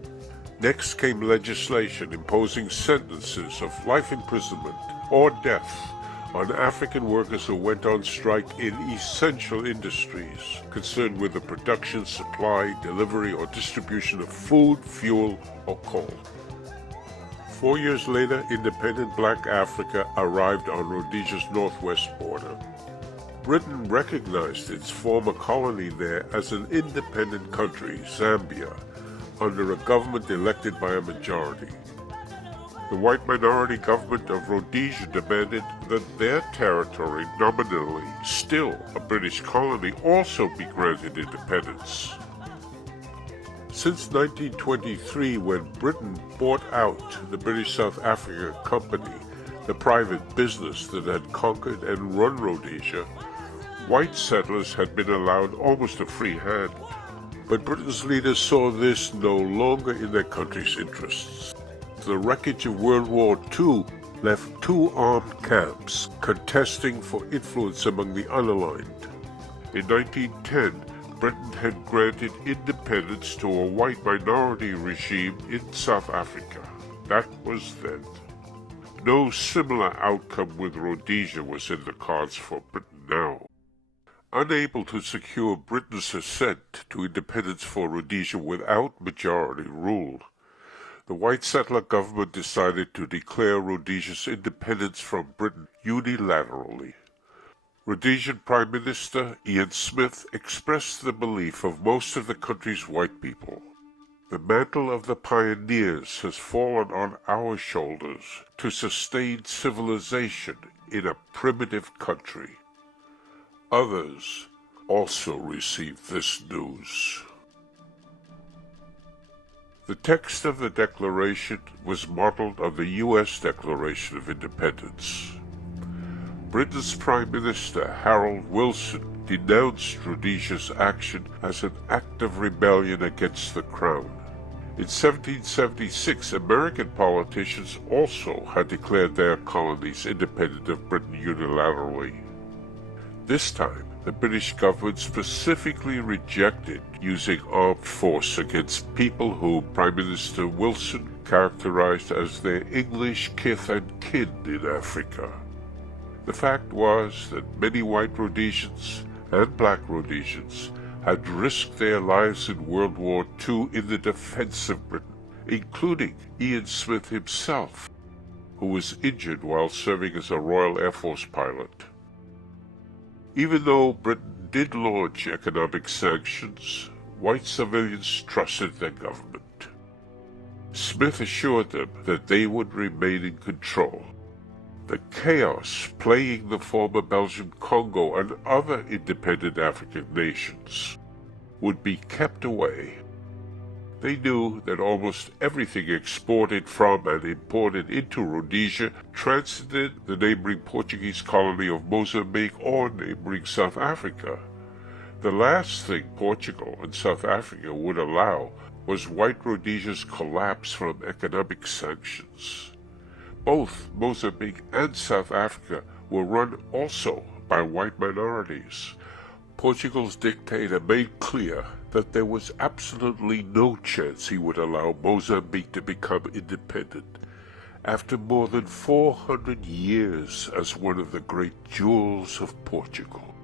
Next came legislation imposing sentences of life imprisonment or death on African workers who went on strike in essential industries concerned with the production, supply, delivery, or distribution of food, fuel, or coal. 4 years later, independent black Africa arrived on Rhodesia's northwest border. Britain recognized its former colony there as an independent country, Zambia, under a government elected by a majority. The white minority government of Rhodesia demanded that their territory, nominally still a British colony, also be granted independence. Since 1923, when Britain bought out the British South Africa Company, the private business that had conquered and run Rhodesia, white settlers had been allowed almost a free hand. But Britain's leaders saw this no longer in their country's interests. The wreckage of World War II left two armed camps contesting for influence among the unaligned. In 1910, Britain had granted independence to a white minority regime in South Africa. That was then. No similar outcome with Rhodesia was in the cards for Britain now. Unable to secure Britain's assent to independence for Rhodesia without majority rule, the white settler government decided to declare Rhodesia's independence from Britain unilaterally. Rhodesian Prime Minister Ian Smith expressed the belief of most of the country's white people The mantle of the pioneers has fallen on our shoulders to sustain civilization in a primitive country. Others also received this news. The text of the Declaration was modeled on the U.S. Declaration of Independence. Britain's Prime Minister Harold Wilson denounced Rhodesia's action as an act of rebellion against the Crown. In 1776, American politicians also had declared their colonies independent of Britain unilaterally. This time, the British government specifically rejected using armed force against people whom Prime Minister Wilson characterized as their English kith and kin in Africa. The fact was that many white Rhodesians and black Rhodesians had risked their lives in World War II in the defense of Britain, including Ian Smith himself, who was injured while serving as a Royal Air Force pilot. Even though Britain did launch economic sanctions, white civilians trusted their government. Smith assured them that they would remain in control. The chaos plaguing the former Belgian Congo and other independent African nations would be kept away. They knew that almost everything exported from and imported into Rhodesia transited the neighboring Portuguese colony of Mozambique or neighboring South Africa. The last thing Portugal and South Africa would allow was white Rhodesia's collapse from economic sanctions. Both Mozambique and South Africa were run also by white minorities. Portugal's dictator made clear that there was absolutely no chance he would allow Mozambique to become independent after more than 400 years as one of the great jewels of Portugal.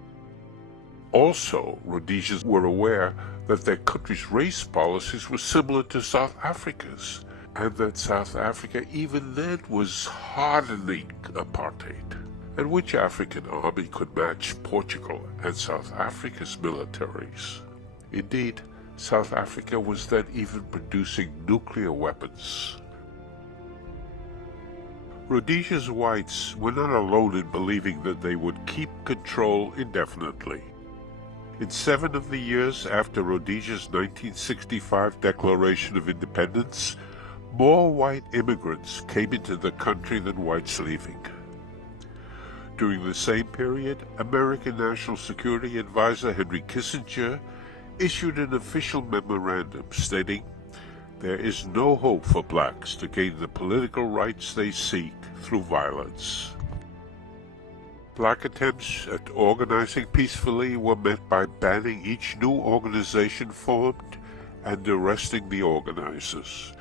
Also, Rhodesians were aware that their country's race policies were similar to South Africa's, and that South Africa even then was hardening apartheid. And which African army could match Portugal and South Africa's militaries? Indeed, South Africa was then even producing nuclear weapons. Rhodesia's whites were not alone in believing that they would keep control indefinitely. In 7 of the years after Rhodesia's 1965 Declaration of Independence, more white immigrants came into the country than whites leaving. During the same period, American National Security Advisor Henry Kissinger issued an official memorandum stating, "There is no hope for blacks to gain the political rights they seek through violence." Black attempts at organizing peacefully were met by banning each new organization formed and arresting the organizers.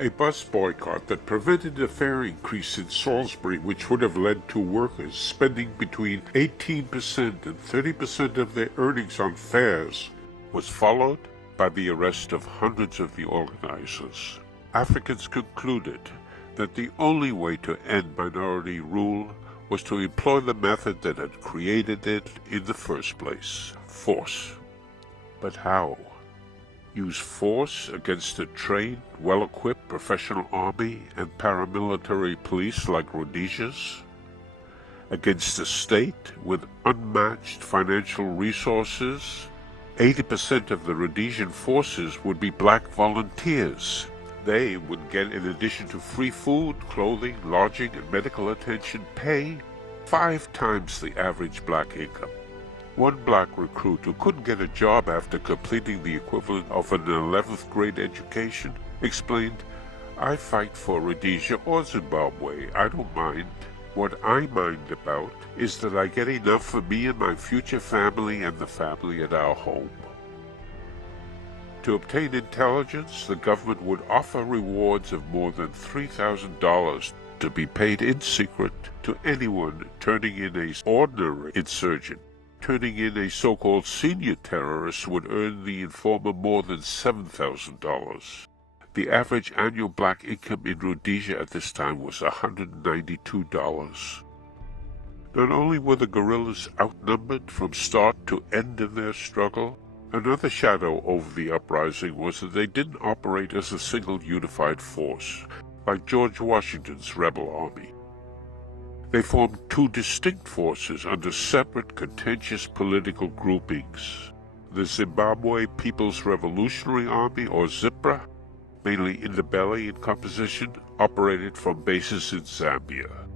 A bus boycott that prevented a fare increase in Salisbury, which would have led to workers spending between 18% and 30% of their earnings on fares, was followed by the arrest of hundreds of the organizers. Africans concluded that the only way to end minority rule was to employ the method that had created it in the first place: force. But how? Use force against a trained, well-equipped professional army and paramilitary police like Rhodesia's? Against a state with unmatched financial resources? 80% of the Rhodesian forces would be black volunteers. They would get, in addition to free food, clothing, lodging, and medical attention, pay 5 times the average black income. One black recruit who couldn't get a job after completing the equivalent of an 11th grade education explained, "I fight for Rhodesia or Zimbabwe. I don't mind. What I mind about is that I get enough for me and my future family and the family at our home." To obtain intelligence, the government would offer rewards of more than $3,000 to be paid in secret to anyone turning in an ordinary insurgent. Turning in a so-called senior terrorist would earn the informer more than $7,000. The average annual black income in Rhodesia at this time was $192. Not only were the guerrillas outnumbered from start to end of their struggle, Another shadow over the uprising was that they didn't operate as a single unified force, like George Washington's rebel army. They formed two distinct forces under separate contentious political groupings. The Zimbabwe People's Revolutionary Army, or ZIPRA, mainly Indabelli in composition, operated from bases in Zambia.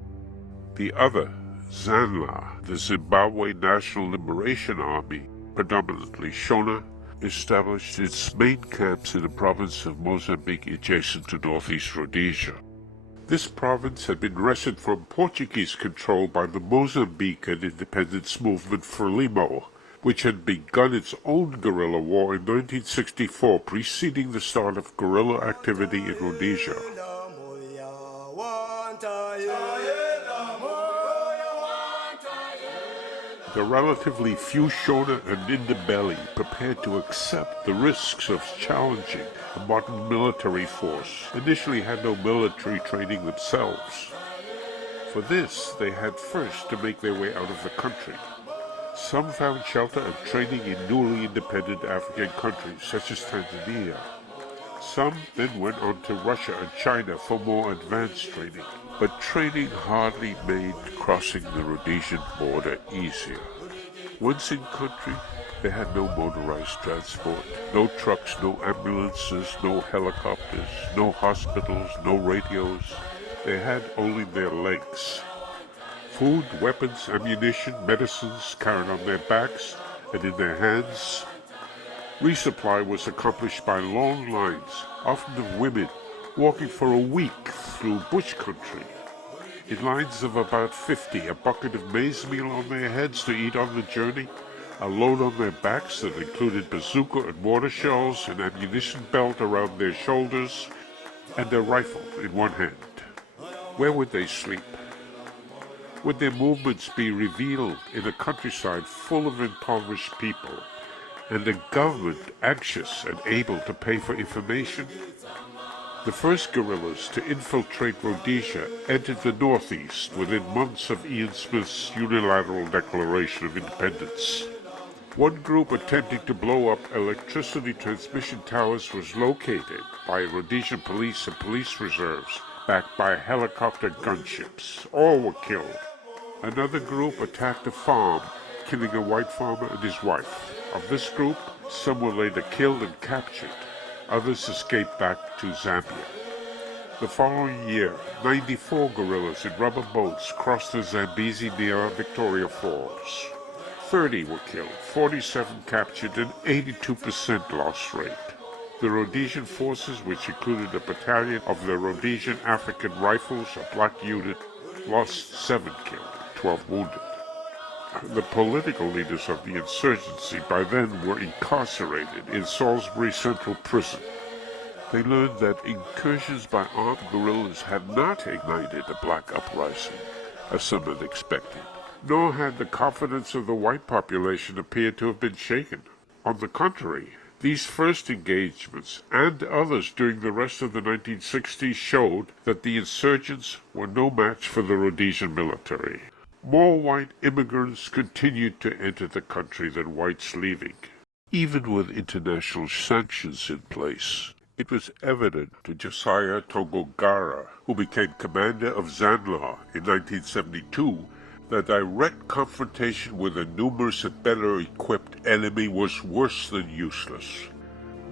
The other, ZANLA, the Zimbabwe National Liberation Army, predominantly Shona, established its main camps in the province of Mozambique adjacent to northeast Rhodesia. This province had been wrested from Portuguese control by the Mozambican independence movement Frelimo, which had begun its own guerrilla war in 1964, preceding the start of guerrilla activity in Rhodesia. The relatively few Shona and Indabelli prepared to accept the risks of challenging a modern military force initially had no military training themselves. For this, they had first to make their way out of the country. Some found shelter and training in newly independent African countries, such as Tanzania. Some then went on to Russia and China for more advanced training, but training hardly made crossing the Rhodesian border easier. Once in country, they had no motorized transport, no trucks, no ambulances, no helicopters, no hospitals, no radios. They had only their legs. Food, weapons, ammunition, medicines carried on their backs and in their hands. Resupply was accomplished by long lines, often of women, walking for a week through bush country. In lines of about 50, a bucket of maize meal on their heads to eat on the journey, a load on their backs that included bazooka and mortar shells, an ammunition belt around their shoulders, and a rifle in one hand. Where would they sleep? Would their movements be revealed in a countryside full of impoverished people, and a government anxious and able to pay for information? The first guerrillas to infiltrate Rhodesia entered the northeast within months of Ian Smith's unilateral declaration of independence. One group attempting to blow up electricity transmission towers was located by Rhodesian police and police reserves, backed by helicopter gunships. All were killed. Another group attacked a farm, killing a white farmer and his wife. Of this group, some were later killed and captured. Others escaped back to Zambia. The following year, 94 guerrillas in rubber boats crossed the Zambezi near Victoria Falls. 30 were killed, 47 captured, and 82% loss rate. The Rhodesian forces, which included a battalion of the Rhodesian African Rifles, a black unit, lost 7 killed, 12 wounded. The political leaders of the insurgency by then were incarcerated in Salisbury Central Prison. They learned that incursions by armed guerrillas had not ignited a black uprising, as some had expected, nor had the confidence of the white population appeared to have been shaken. On the contrary, these first engagements and others during the rest of the 1960s showed that the insurgents were no match for the Rhodesian military. More white immigrants continued to enter the country than whites leaving. Even with international sanctions in place, it was evident to Josiah Tongogara, who became commander of ZANLA in 1972, that direct confrontation with a numerous and better equipped enemy was worse than useless.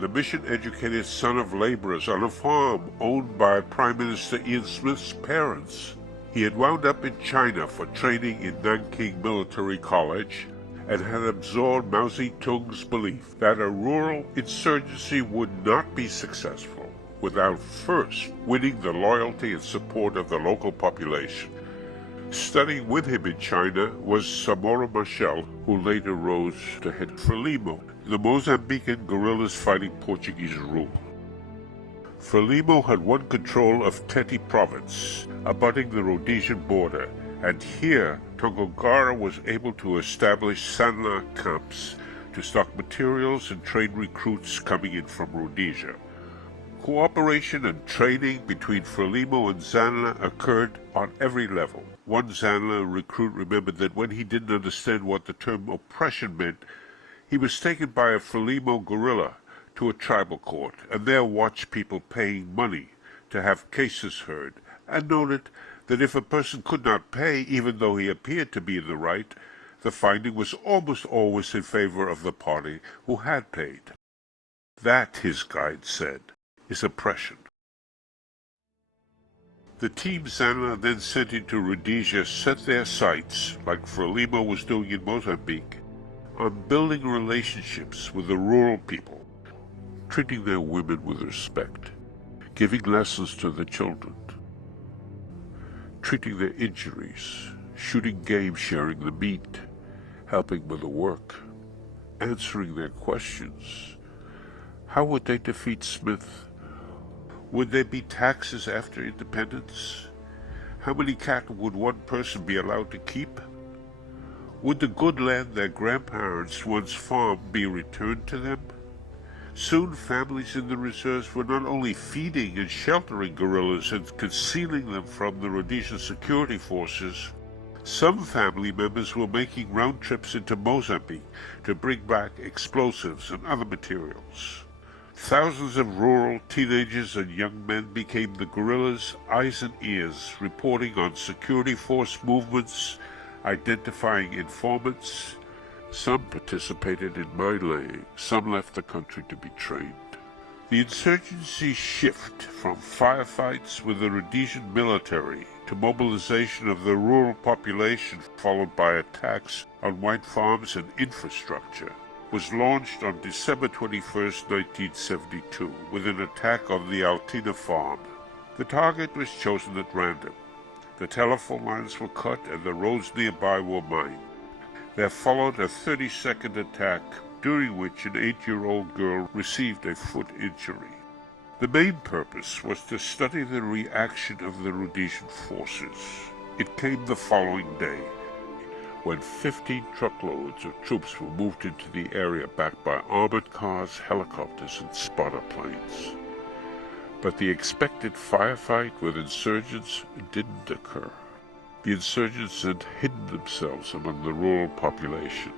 The mission-educated son of laborers on a farm owned by Prime Minister Ian Smith's parents, he had wound up in China for training in Nanking Military College and had absorbed Mao Zedong's belief that a rural insurgency would not be successful without first winning the loyalty and support of the local population. Studying with him in China was Samora Machel, who later rose to head Frelimo, the Mozambican guerrillas fighting Portuguese rule. Frelimo had won control of Tete province, abutting the Rhodesian border, and here Tongogara was able to establish Sanla camps to stock materials and train recruits coming in from Rhodesia. Cooperation and training between Frelimo and Zanla occurred on every level. One Zanla recruit remembered that when he didn't understand what the term oppression meant, He was taken by a Frelimo guerrilla to a tribal court, and there watched people paying money to have cases heard, and noted that if a person could not pay, even though he appeared to be in the right, the finding was almost always in favor of the party who had paid. That, his guide said, is oppression. The team Zana then sent into Rhodesia set their sights, like Frelimo was doing in Mozambique, on building relationships with the rural people, treating their women with respect, giving lessons to the children, treating their injuries, shooting game, sharing the meat, helping with the work, answering their questions. How would they defeat Smith? Would there be taxes after independence? How many cattle would one person be allowed to keep? Would the good land their grandparents once farmed be returned to them? Soon families in the reserves were not only feeding and sheltering guerrillas and concealing them from the Rhodesian security forces. Some family members were making round trips into Mozambique to bring back explosives and other materials. Thousands of rural teenagers and young men became the guerrillas' eyes and ears, reporting on security force movements, identifying informants. Some participated in mine-laying, some left the country to be trained. The insurgency shift from firefights with the Rhodesian military to mobilization of the rural population followed by attacks on white farms and infrastructure was launched on December 21, 1972, with an attack on the Altina farm. The target was chosen at random. The telephone lines were cut and the roads nearby were mined. There followed a 30-second attack, during which an 8-year-old girl received a foot injury. The main purpose was to study the reaction of the Rhodesian forces. It came the following day, when 15 truckloads of troops were moved into the area backed by armored cars, helicopters, and spotter planes. But the expected firefight with insurgents didn't occur. The insurgents had hidden themselves among the rural population.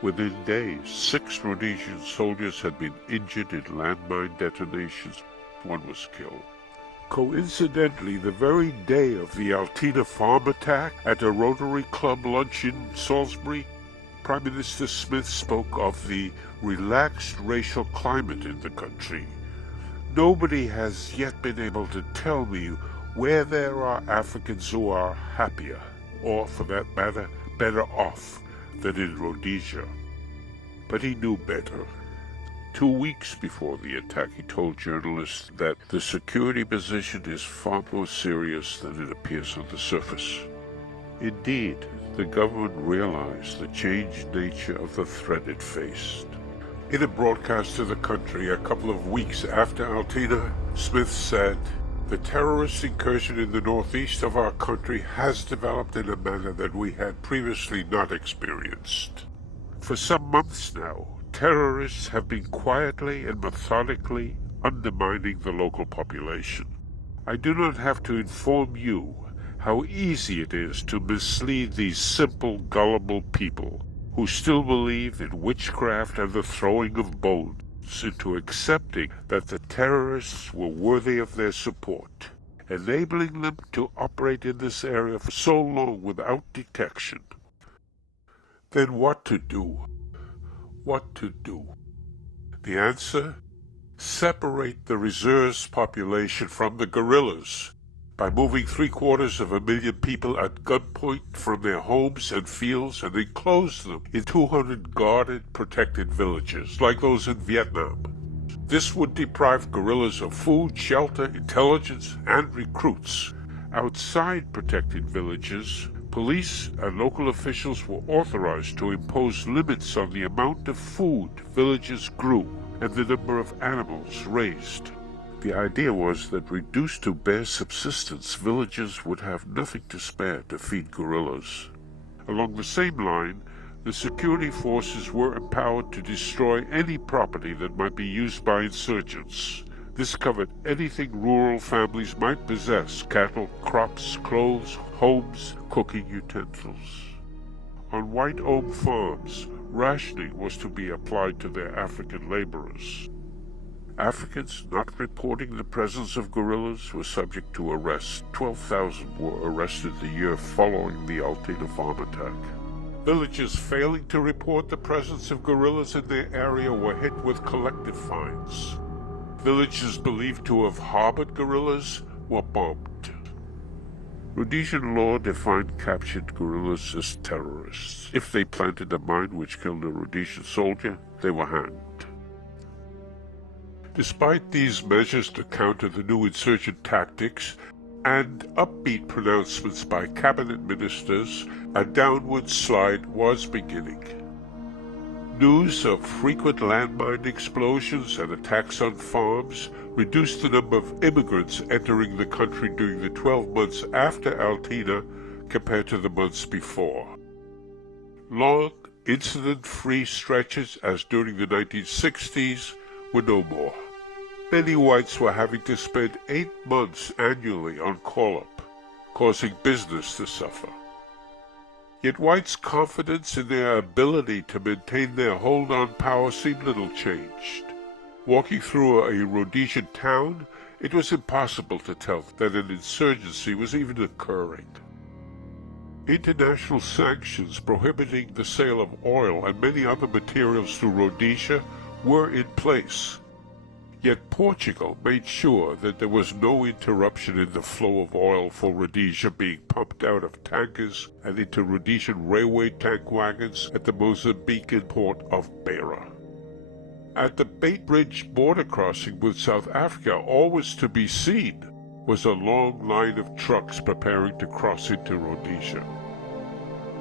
Within days, 6 Rhodesian soldiers had been injured in landmine detonations. One was killed. Coincidentally, the very day of the Altina farm attack at a Rotary Club lunch in Salisbury, Prime Minister Smith spoke of the relaxed racial climate in the country. Nobody has yet been able to tell me where there are Africans who are happier, or for that matter, better off than in Rhodesia. But he knew better. 2 weeks before the attack, he told journalists that the security position is far more serious than it appears on the surface. Indeed, the government realized the changed nature of the threat it faced. In a broadcast to the country a couple of weeks after Altina, Smith said, "The terrorist incursion in the northeast of our country has developed in a manner that we had previously not experienced. For some months now, terrorists have been quietly and methodically undermining the local population. I do not have to inform you how easy it is to mislead these simple, gullible people who still believe in witchcraft and the throwing of bones into accepting that the terrorists were worthy of their support, enabling them to operate in this area for so long without detection." Then what to do? What to do? The answer? Separate the reserves population from the guerrillas by moving 750,000 people at gunpoint from their homes and fields and enclose them in 200 guarded, protected villages like those in Vietnam. This would deprive guerrillas of food, shelter, intelligence, and recruits. Outside protected villages, police and local officials were authorized to impose limits on the amount of food villages grew and the number of animals raised. The idea was that reduced to bare subsistence, villages would have nothing to spare to feed guerrillas. Along the same line, the security forces were empowered to destroy any property that might be used by insurgents. This covered anything rural families might possess: cattle, crops, clothes, homes, cooking utensils. On white-owned farms, rationing was to be applied to their African laborers. Africans not reporting the presence of guerrillas were subject to arrest. 12,000 were arrested the year following the Altena farm attack. Villages failing to report the presence of guerrillas in their area were hit with collective fines. Villages believed to have harbored guerrillas were bombed. Rhodesian law defined captured guerrillas as terrorists. If they planted a mine which killed a Rhodesian soldier, they were hanged. Despite these measures to counter the new insurgent tactics and upbeat pronouncements by cabinet ministers, a downward slide was beginning. News of frequent landmine explosions and attacks on farms reduced the number of immigrants entering the country during the 12 months after Altena compared to the months before. Long, incident-free stretches, as during the 1960s, were no more. Many whites were having to spend 8 months annually on call-up, causing business to suffer. Yet whites' confidence in their ability to maintain their hold on power seemed little changed. Walking through a Rhodesian town, it was impossible to tell that an insurgency was even occurring. International sanctions prohibiting the sale of oil and many other materials to Rhodesia were in place. Yet Portugal made sure that there was no interruption in the flow of oil for Rhodesia being pumped out of tankers and into Rhodesian railway tank wagons at the Mozambican port of Beira. At the Bait Bridge border crossing with South Africa, always to be seen was a long line of trucks preparing to cross into Rhodesia.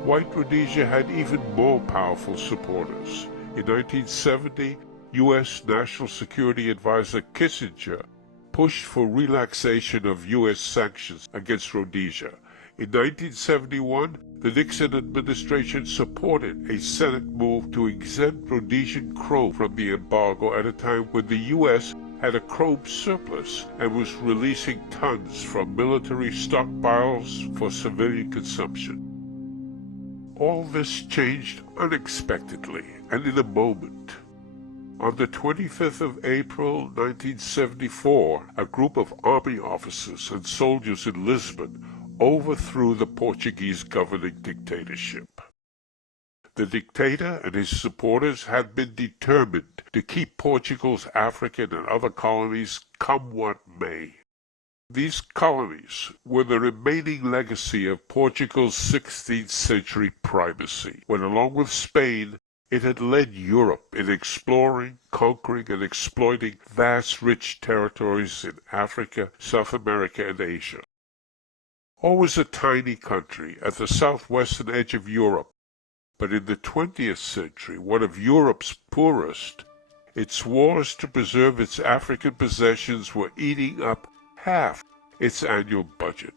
White Rhodesia had even more powerful supporters. In 1970, U.S. National Security Advisor Kissinger pushed for relaxation of U.S. sanctions against Rhodesia. In 1971, the Nixon administration supported a Senate move to exempt Rhodesian chrome from the embargo at a time when the U.S. had a chrome surplus and was releasing tons from military stockpiles for civilian consumption. All this changed unexpectedly and in a moment. On the 25th of April 1974, a group of army officers and soldiers in Lisbon overthrew the Portuguese governing dictatorship. The dictator and his supporters had been determined to keep Portugal's African and other colonies come what may. These colonies were the remaining legacy of Portugal's 16th century primacy, when along with Spain, it had led Europe in exploring, conquering, and exploiting vast rich territories in Africa, South America, and Asia. Always a tiny country at the southwestern edge of Europe, but in the 20th century one of Europe's poorest, its wars to preserve its African possessions were eating up half its annual budget.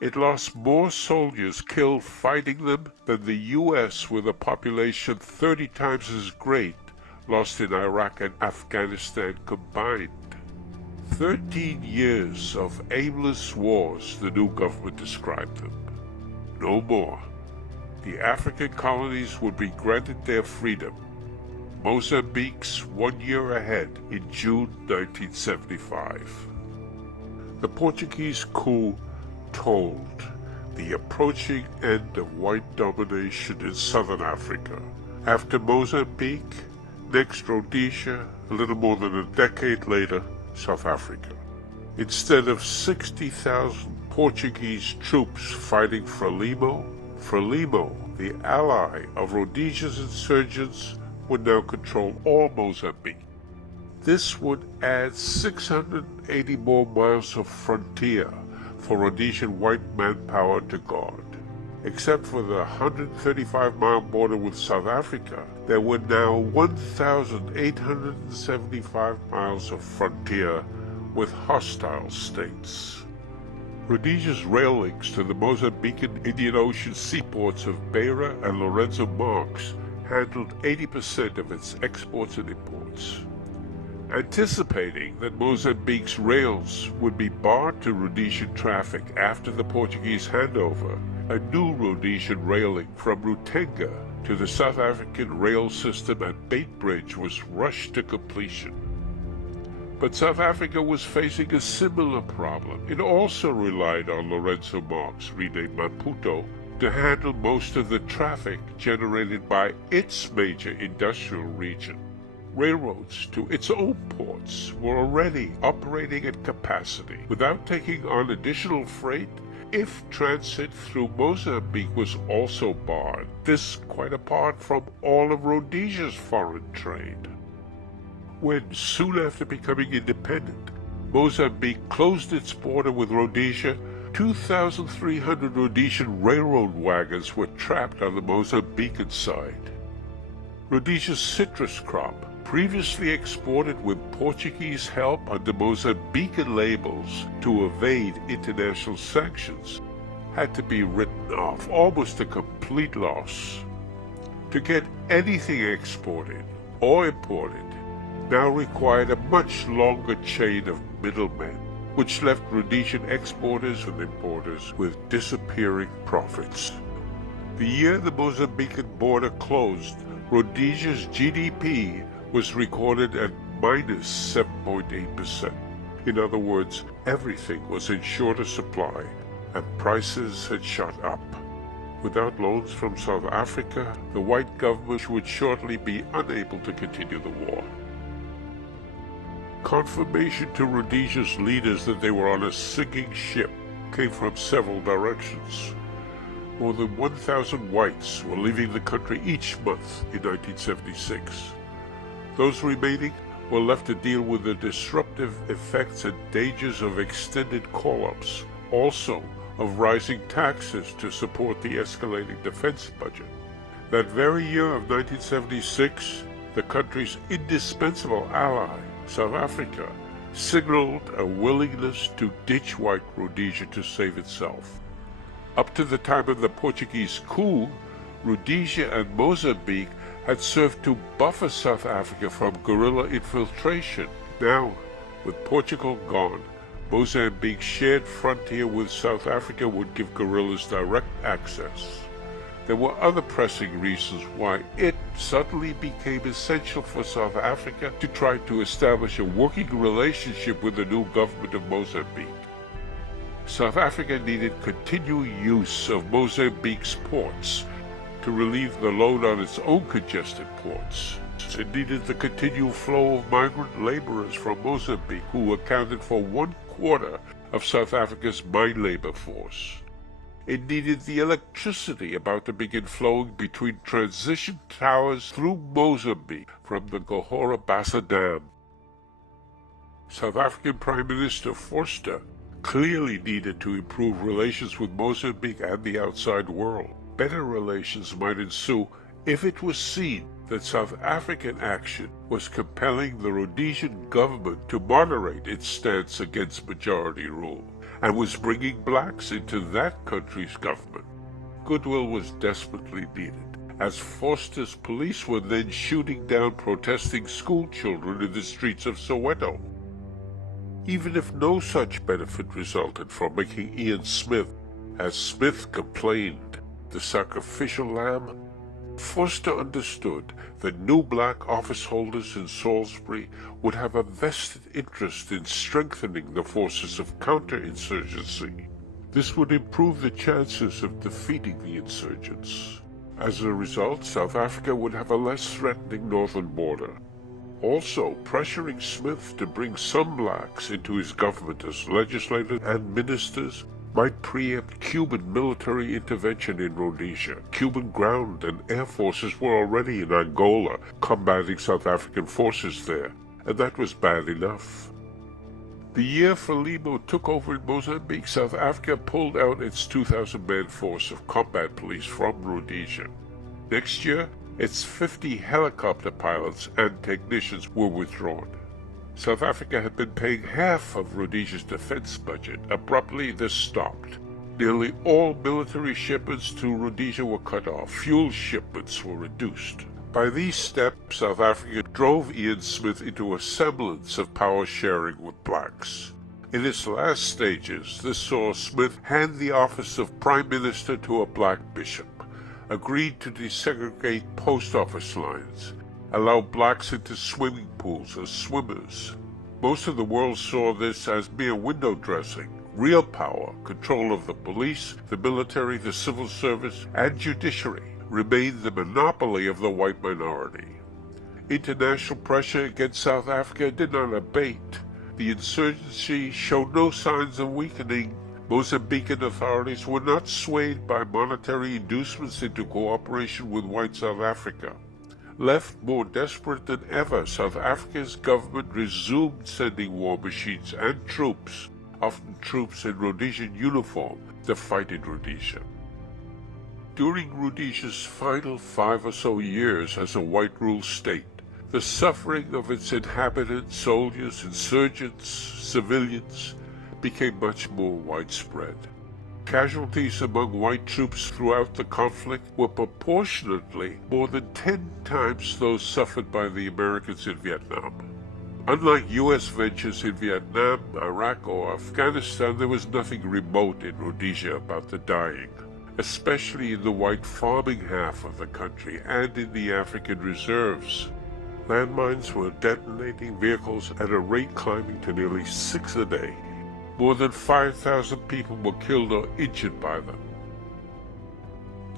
It lost more soldiers killed fighting them than the U.S., with a population 30 times as great, lost in Iraq and Afghanistan combined. 13 years of aimless wars, the new government described them. No more. The African colonies would be granted their freedom. Mozambique's 1 year ahead in June 1975. The Portuguese coup told the approaching end of white domination in southern Africa. After Mozambique, next Rhodesia, a little more than a decade later, South Africa. Instead of 60,000 Portuguese troops fighting Frelimo, the ally of Rhodesia's insurgents, would now control all Mozambique. This would add 680 more miles of frontier for Rhodesian white manpower to guard. Except for the 135-mile border with South Africa, there were now 1,875 miles of frontier with hostile states. Rhodesia's rail links to the Mozambican Indian Ocean seaports of Beira and Lorenzo Marques handled 80% of its exports and imports. Anticipating that Mozambique's rails would be barred to Rhodesian traffic after the Portuguese handover, a new Rhodesian railing from Rutenga to the South African rail system at Beitbridge was rushed to completion. But South Africa was facing a similar problem. It also relied on Lorenzo Marx, renamed Maputo, to handle most of the traffic generated by its major industrial region. Railroads to its own ports were already operating at capacity without taking on additional freight. If transit through Mozambique was also barred, this quite apart from all of Rhodesia's foreign trade. When, soon after becoming independent, Mozambique closed its border with Rhodesia, 2,300 Rhodesian railroad wagons were trapped on the Mozambican side. Rhodesia's citrus crop, previously exported with Portuguese help under Mozambican labels to evade international sanctions, had to be written off, almost a complete loss. To get anything exported or imported now required a much longer chain of middlemen, which left Rhodesian exporters and importers with disappearing profits. The year the Mozambican border closed, Rhodesia's GDP was recorded at minus 7.8%. In other words, everything was in shorter supply and prices had shot up. Without loans from South Africa, the white government would shortly be unable to continue the war. Confirmation to Rhodesia's leaders that they were on a sinking ship came from several directions. More than 1,000 whites were leaving the country each month in 1976. Those remaining were left to deal with the disruptive effects and dangers of extended call-ups, also of rising taxes to support the escalating defense budget. That very year of 1976, the country's indispensable ally, South Africa, signaled a willingness to ditch white Rhodesia to save itself. Up to the time of the Portuguese coup, Rhodesia and Mozambique had served to buffer South Africa from guerrilla infiltration. Now, with Portugal gone, Mozambique's shared frontier with South Africa would give guerrillas direct access. There were other pressing reasons why it suddenly became essential for South Africa to try to establish a working relationship with the new government of Mozambique. South Africa needed continued use of Mozambique's ports to relieve the load on its own congested ports. It needed the continued flow of migrant laborers from Mozambique, who accounted for 1/4 of South Africa's mine labor force. It needed the electricity about to begin flowing between transition towers through Mozambique from the Cahora Bassa Dam. South African Prime Minister Forster clearly needed to improve relations with Mozambique and the outside world. Better relations might ensue if it was seen that South African action was compelling the Rhodesian government to moderate its stance against majority rule, and was bringing blacks into that country's government. Goodwill was desperately needed, as Forster's police were then shooting down protesting school children in the streets of Soweto. Even if no such benefit resulted from making Ian Smith, as Smith complained, the sacrificial lamb, Forster understood that new black office holders in Salisbury would have a vested interest in strengthening the forces of counterinsurgency. This would improve the chances of defeating the insurgents. As a result, South Africa would have a less threatening northern border. Also, pressuring Smith to bring some blacks into his government as legislators and ministers might preempt Cuban military intervention in Rhodesia. Cuban ground and air forces were already in Angola, combating South African forces there, and that was bad enough. The year Frelimo took over in Mozambique, South Africa pulled out its 2,000-man force of combat police from Rhodesia. Next year, its 50 helicopter pilots and technicians were withdrawn. South Africa had been paying half of Rhodesia's defense budget. Abruptly, this stopped. Nearly all military shipments to Rhodesia were cut off. Fuel shipments were reduced. By these steps, South Africa drove Ian Smith into a semblance of power sharing with blacks. In its last stages, this saw Smith hand the office of Prime Minister to a black bishop, agreed to desegregate post office lines, allow blacks into swimming pools as swimmers. Most of the world saw this as mere window dressing. Real power, control of the police, the military, the civil service, and judiciary remained the monopoly of the white minority. International pressure against South Africa did not abate. The insurgency showed no signs of weakening. Mozambican authorities were not swayed by monetary inducements into cooperation with white South Africa. Left more desperate than ever, South Africa's government resumed sending war machines and troops, often troops in Rhodesian uniform, to fight in Rhodesia. During Rhodesia's final 5 or so years as a white-ruled state, the suffering of its inhabitants, soldiers, insurgents, civilians, became much more widespread. Casualties among white troops throughout the conflict were proportionately more than 10 times those suffered by the Americans in Vietnam. Unlike U.S. ventures in Vietnam, Iraq, or Afghanistan, there was nothing remote in Rhodesia about the dying, especially in the white farming half of the country and in the African reserves. Landmines were detonating vehicles at a rate climbing to nearly 6 a day. More than 5,000 people were killed or injured by them.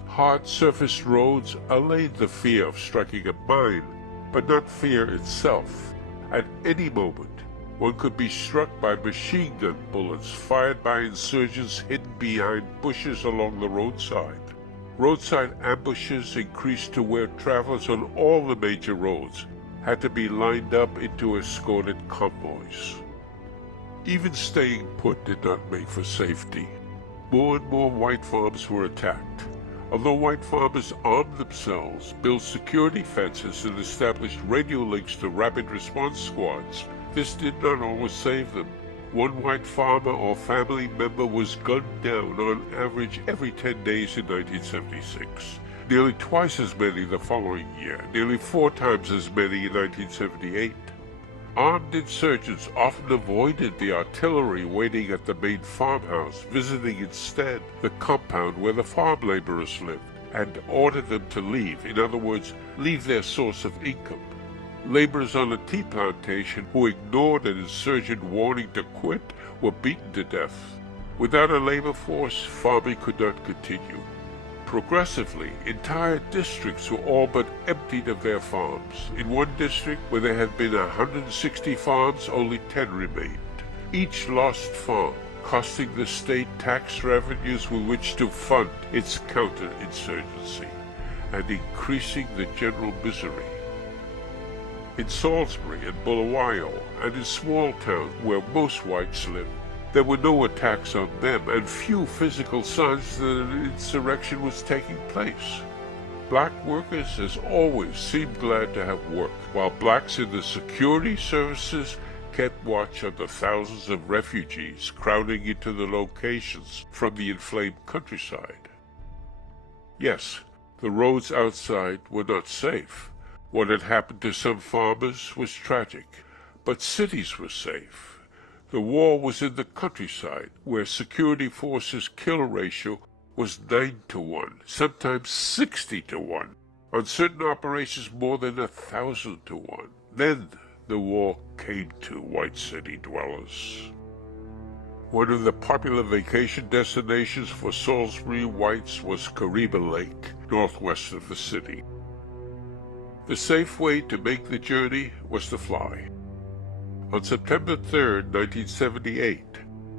Hard surfaced roads allayed the fear of striking a mine, but not fear itself. At any moment, one could be struck by machine gun bullets fired by insurgents hidden behind bushes along the roadside. Roadside ambushes increased to where travelers on all the major roads had to be lined up into escorted convoys. Even staying put did not make for safety. More and more white farms were attacked. Although white farmers armed themselves, built security fences, and established radio links to rapid response squads, this did not always save them. One white farmer or family member was gunned down on average every 10 days in 1976. Nearly twice as many the following year, nearly 4 times as many in 1978. Armed insurgents often avoided the artillery waiting at the main farmhouse, visiting instead the compound where the farm laborers lived, and ordered them to leave, in other words, leave their source of income. Laborers on a tea plantation who ignored an insurgent warning to quit were beaten to death. Without a labor force, farming could not continue. Progressively, entire districts were all but emptied of their farms. In one district, where there had been 160 farms, only 10 remained. Each lost farm, costing the state tax revenues with which to fund its counterinsurgency, and increasing the general misery. In Salisbury and Bulawayo, and in small towns where most whites lived, there were no attacks on them, and few physical signs that an insurrection was taking place. Black workers, as always, seemed glad to have work, while blacks in the security services kept watch on the thousands of refugees crowding into the locations from the inflamed countryside. Yes, the roads outside were not safe. What had happened to some farmers was tragic, but cities were safe. The war was in the countryside, where security forces' kill ratio was 9 to 1, sometimes 60 to 1. On certain operations, more than 1,000 to 1. Then the war came to white city dwellers. One of the popular vacation destinations for Salisbury whites was Kariba Lake, northwest of the city. The safe way to make the journey was to fly. On September 3, 1978,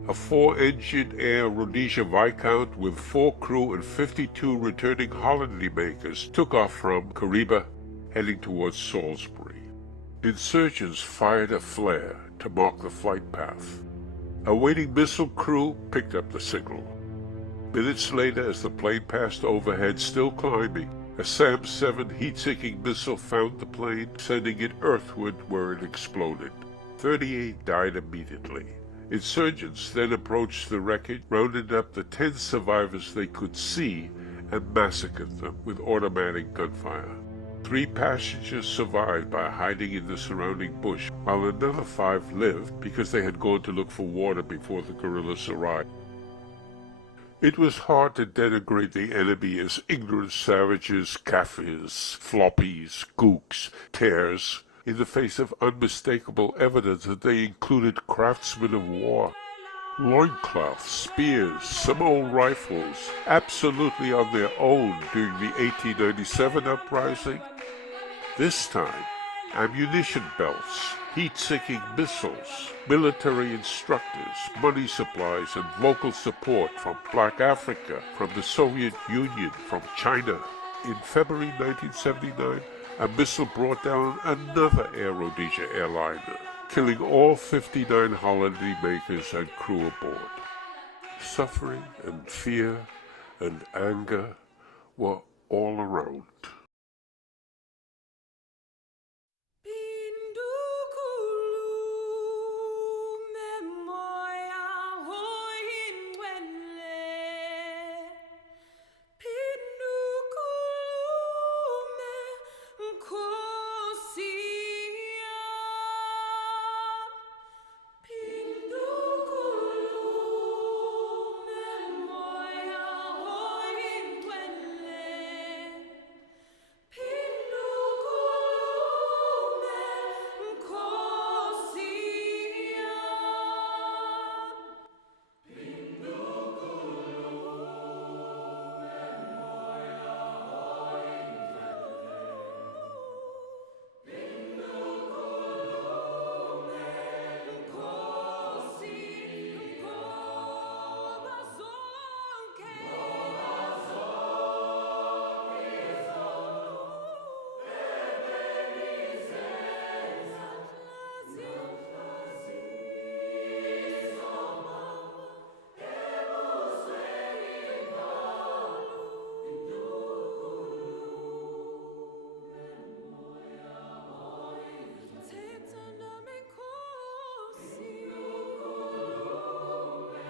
a 4-engine Air Rhodesia Viscount with 4 crew and 52 returning holidaymakers took off from Kariba, heading towards Salisbury. Insurgents fired a flare to mark the flight path. A waiting missile crew picked up the signal. Minutes later, as the plane passed overhead, still climbing, a SAM-7 heat-seeking missile found the plane, sending it earthward where it exploded. 38 died immediately. Insurgents then approached the wreckage, rounded up the 10 survivors they could see, and massacred them with automatic gunfire. 3 passengers survived by hiding in the surrounding bush, while another 5 lived because they had gone to look for water before the guerrillas arrived. It was hard to denigrate the enemy as ignorant savages, Kaffirs, floppies, gooks, tears, in the face of unmistakable evidence that they included craftsmen of war. Loincloths, spears, some old rifles, absolutely on their own during the 1897 uprising. This time, ammunition belts, heat-seeking missiles, military instructors, money supplies, and local support from Black Africa, from the Soviet Union, from China. In February 1979, a missile brought down another Air Rhodesia airliner, killing all 59 holidaymakers and crew aboard. Suffering and fear and anger were all around.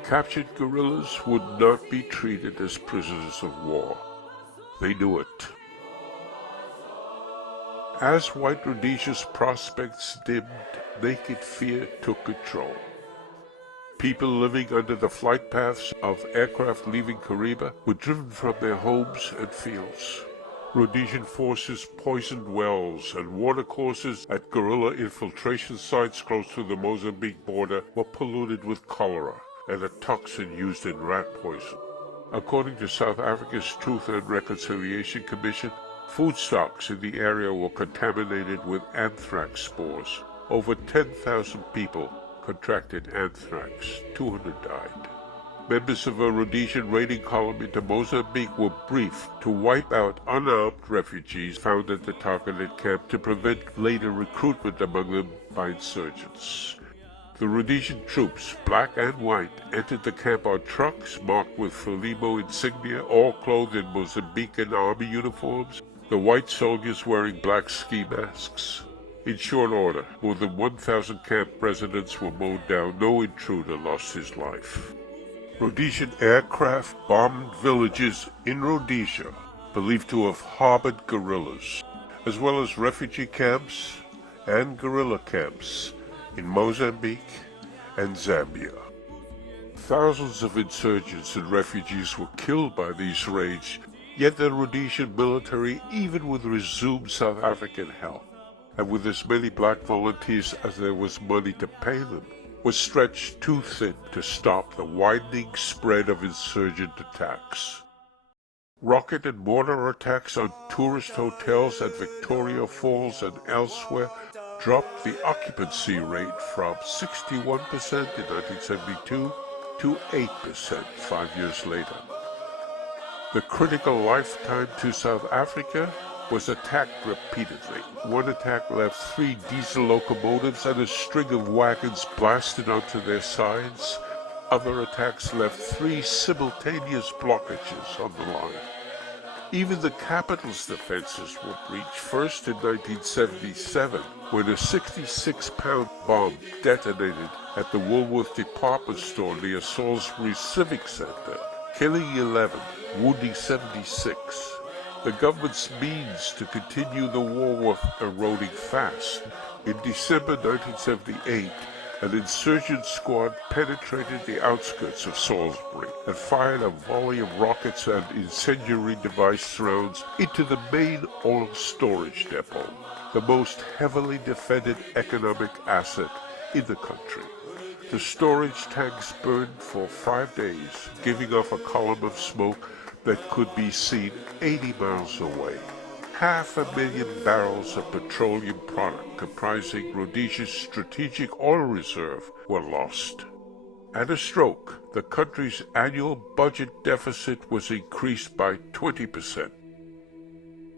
Captured guerrillas would not be treated as prisoners of war. They knew it. As White Rhodesia's prospects dimmed, naked fear took control. People living under the flight paths of aircraft leaving Kariba were driven from their homes and fields. Rhodesian forces poisoned wells, and watercourses at guerrilla infiltration sites close to the Mozambique border were polluted with cholera and a toxin used in rat poison. According to South Africa's Truth and Reconciliation Commission, food stocks in the area were contaminated with anthrax spores. Over 10,000 people contracted anthrax. 200 died. Members of a Rhodesian raiding column into Mozambique were briefed to wipe out unarmed refugees found at the targeted camp to prevent later recruitment among them by insurgents. The Rhodesian troops, black and white, entered the camp on trucks marked with Frelimo insignia, all clothed in Mozambican army uniforms, the white soldiers wearing black ski masks. In short order, more than 1,000 camp residents were mowed down. No intruder lost his life. Rhodesian aircraft bombed villages in Rhodesia, believed to have harbored guerrillas, as well as refugee camps and guerrilla camps in Mozambique and Zambia. Thousands of insurgents and refugees were killed by these raids, yet the Rhodesian military, even with resumed South African help, and with as many black volunteers as there was money to pay them, was stretched too thin to stop the widening spread of insurgent attacks. Rocket and mortar attacks on tourist hotels at Victoria Falls and elsewhere dropped the occupancy rate from 61% in 1972 to 8% 5 years later. The critical lifetime to South Africa was attacked repeatedly. One attack left 3 diesel locomotives and a string of wagons blasted onto their sides. Other attacks left 3 simultaneous blockages on the line. Even the capital's defenses were breached, first in 1977, when a 66-pound bomb detonated at the Woolworth department store near Salisbury Civic Center, killing 11, wounding 76. the government's means to continue the war were eroding fast. In December 1978, an insurgent squad penetrated the outskirts of Salisbury and fired a volley of rockets and incendiary device rounds into the main oil storage depot, the most heavily defended economic asset in the country. The storage tanks burned for 5 days, giving off a column of smoke that could be seen 80 miles away. 500,000 barrels of petroleum product comprising Rhodesia's strategic oil reserve were lost. At a stroke, the country's annual budget deficit was increased by 20%.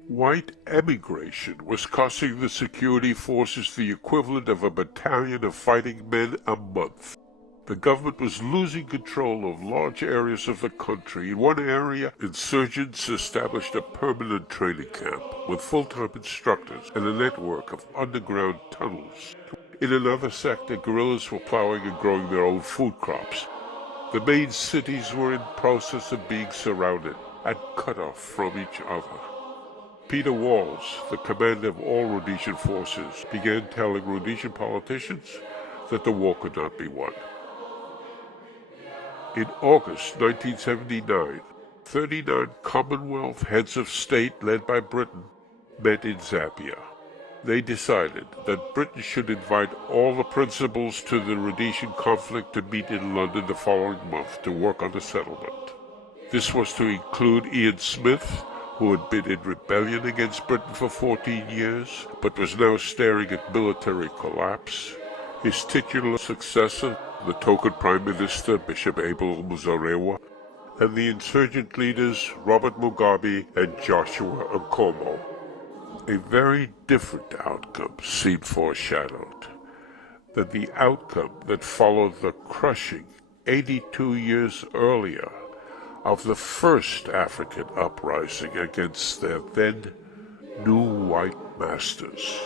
White emigration was costing the security forces the equivalent of a battalion of fighting men a month. The government was losing control of large areas of the country. In one area, insurgents established a permanent training camp with full-time instructors and a network of underground tunnels. In another sector, guerrillas were plowing and growing their own food crops. The main cities were in process of being surrounded and cut off from each other. Peter Walls, the commander of all Rhodesian forces, began telling Rhodesian politicians that the war could not be won. In August 1979, 39 Commonwealth heads of state led by Britain met in Zambia. They decided that Britain should invite all the principals to the Rhodesian conflict to meet in London the following month to work on a settlement. This was to include Ian Smith, who had been in rebellion against Britain for 14 years, but was now staring at military collapse, his titular successor, the token Prime Minister, Bishop Abel Muzorewa, and the insurgent leaders Robert Mugabe and Joshua Nkomo. A very different outcome seemed foreshadowed than the outcome that followed the crushing 82 years earlier of the first African uprising against their then new white masters.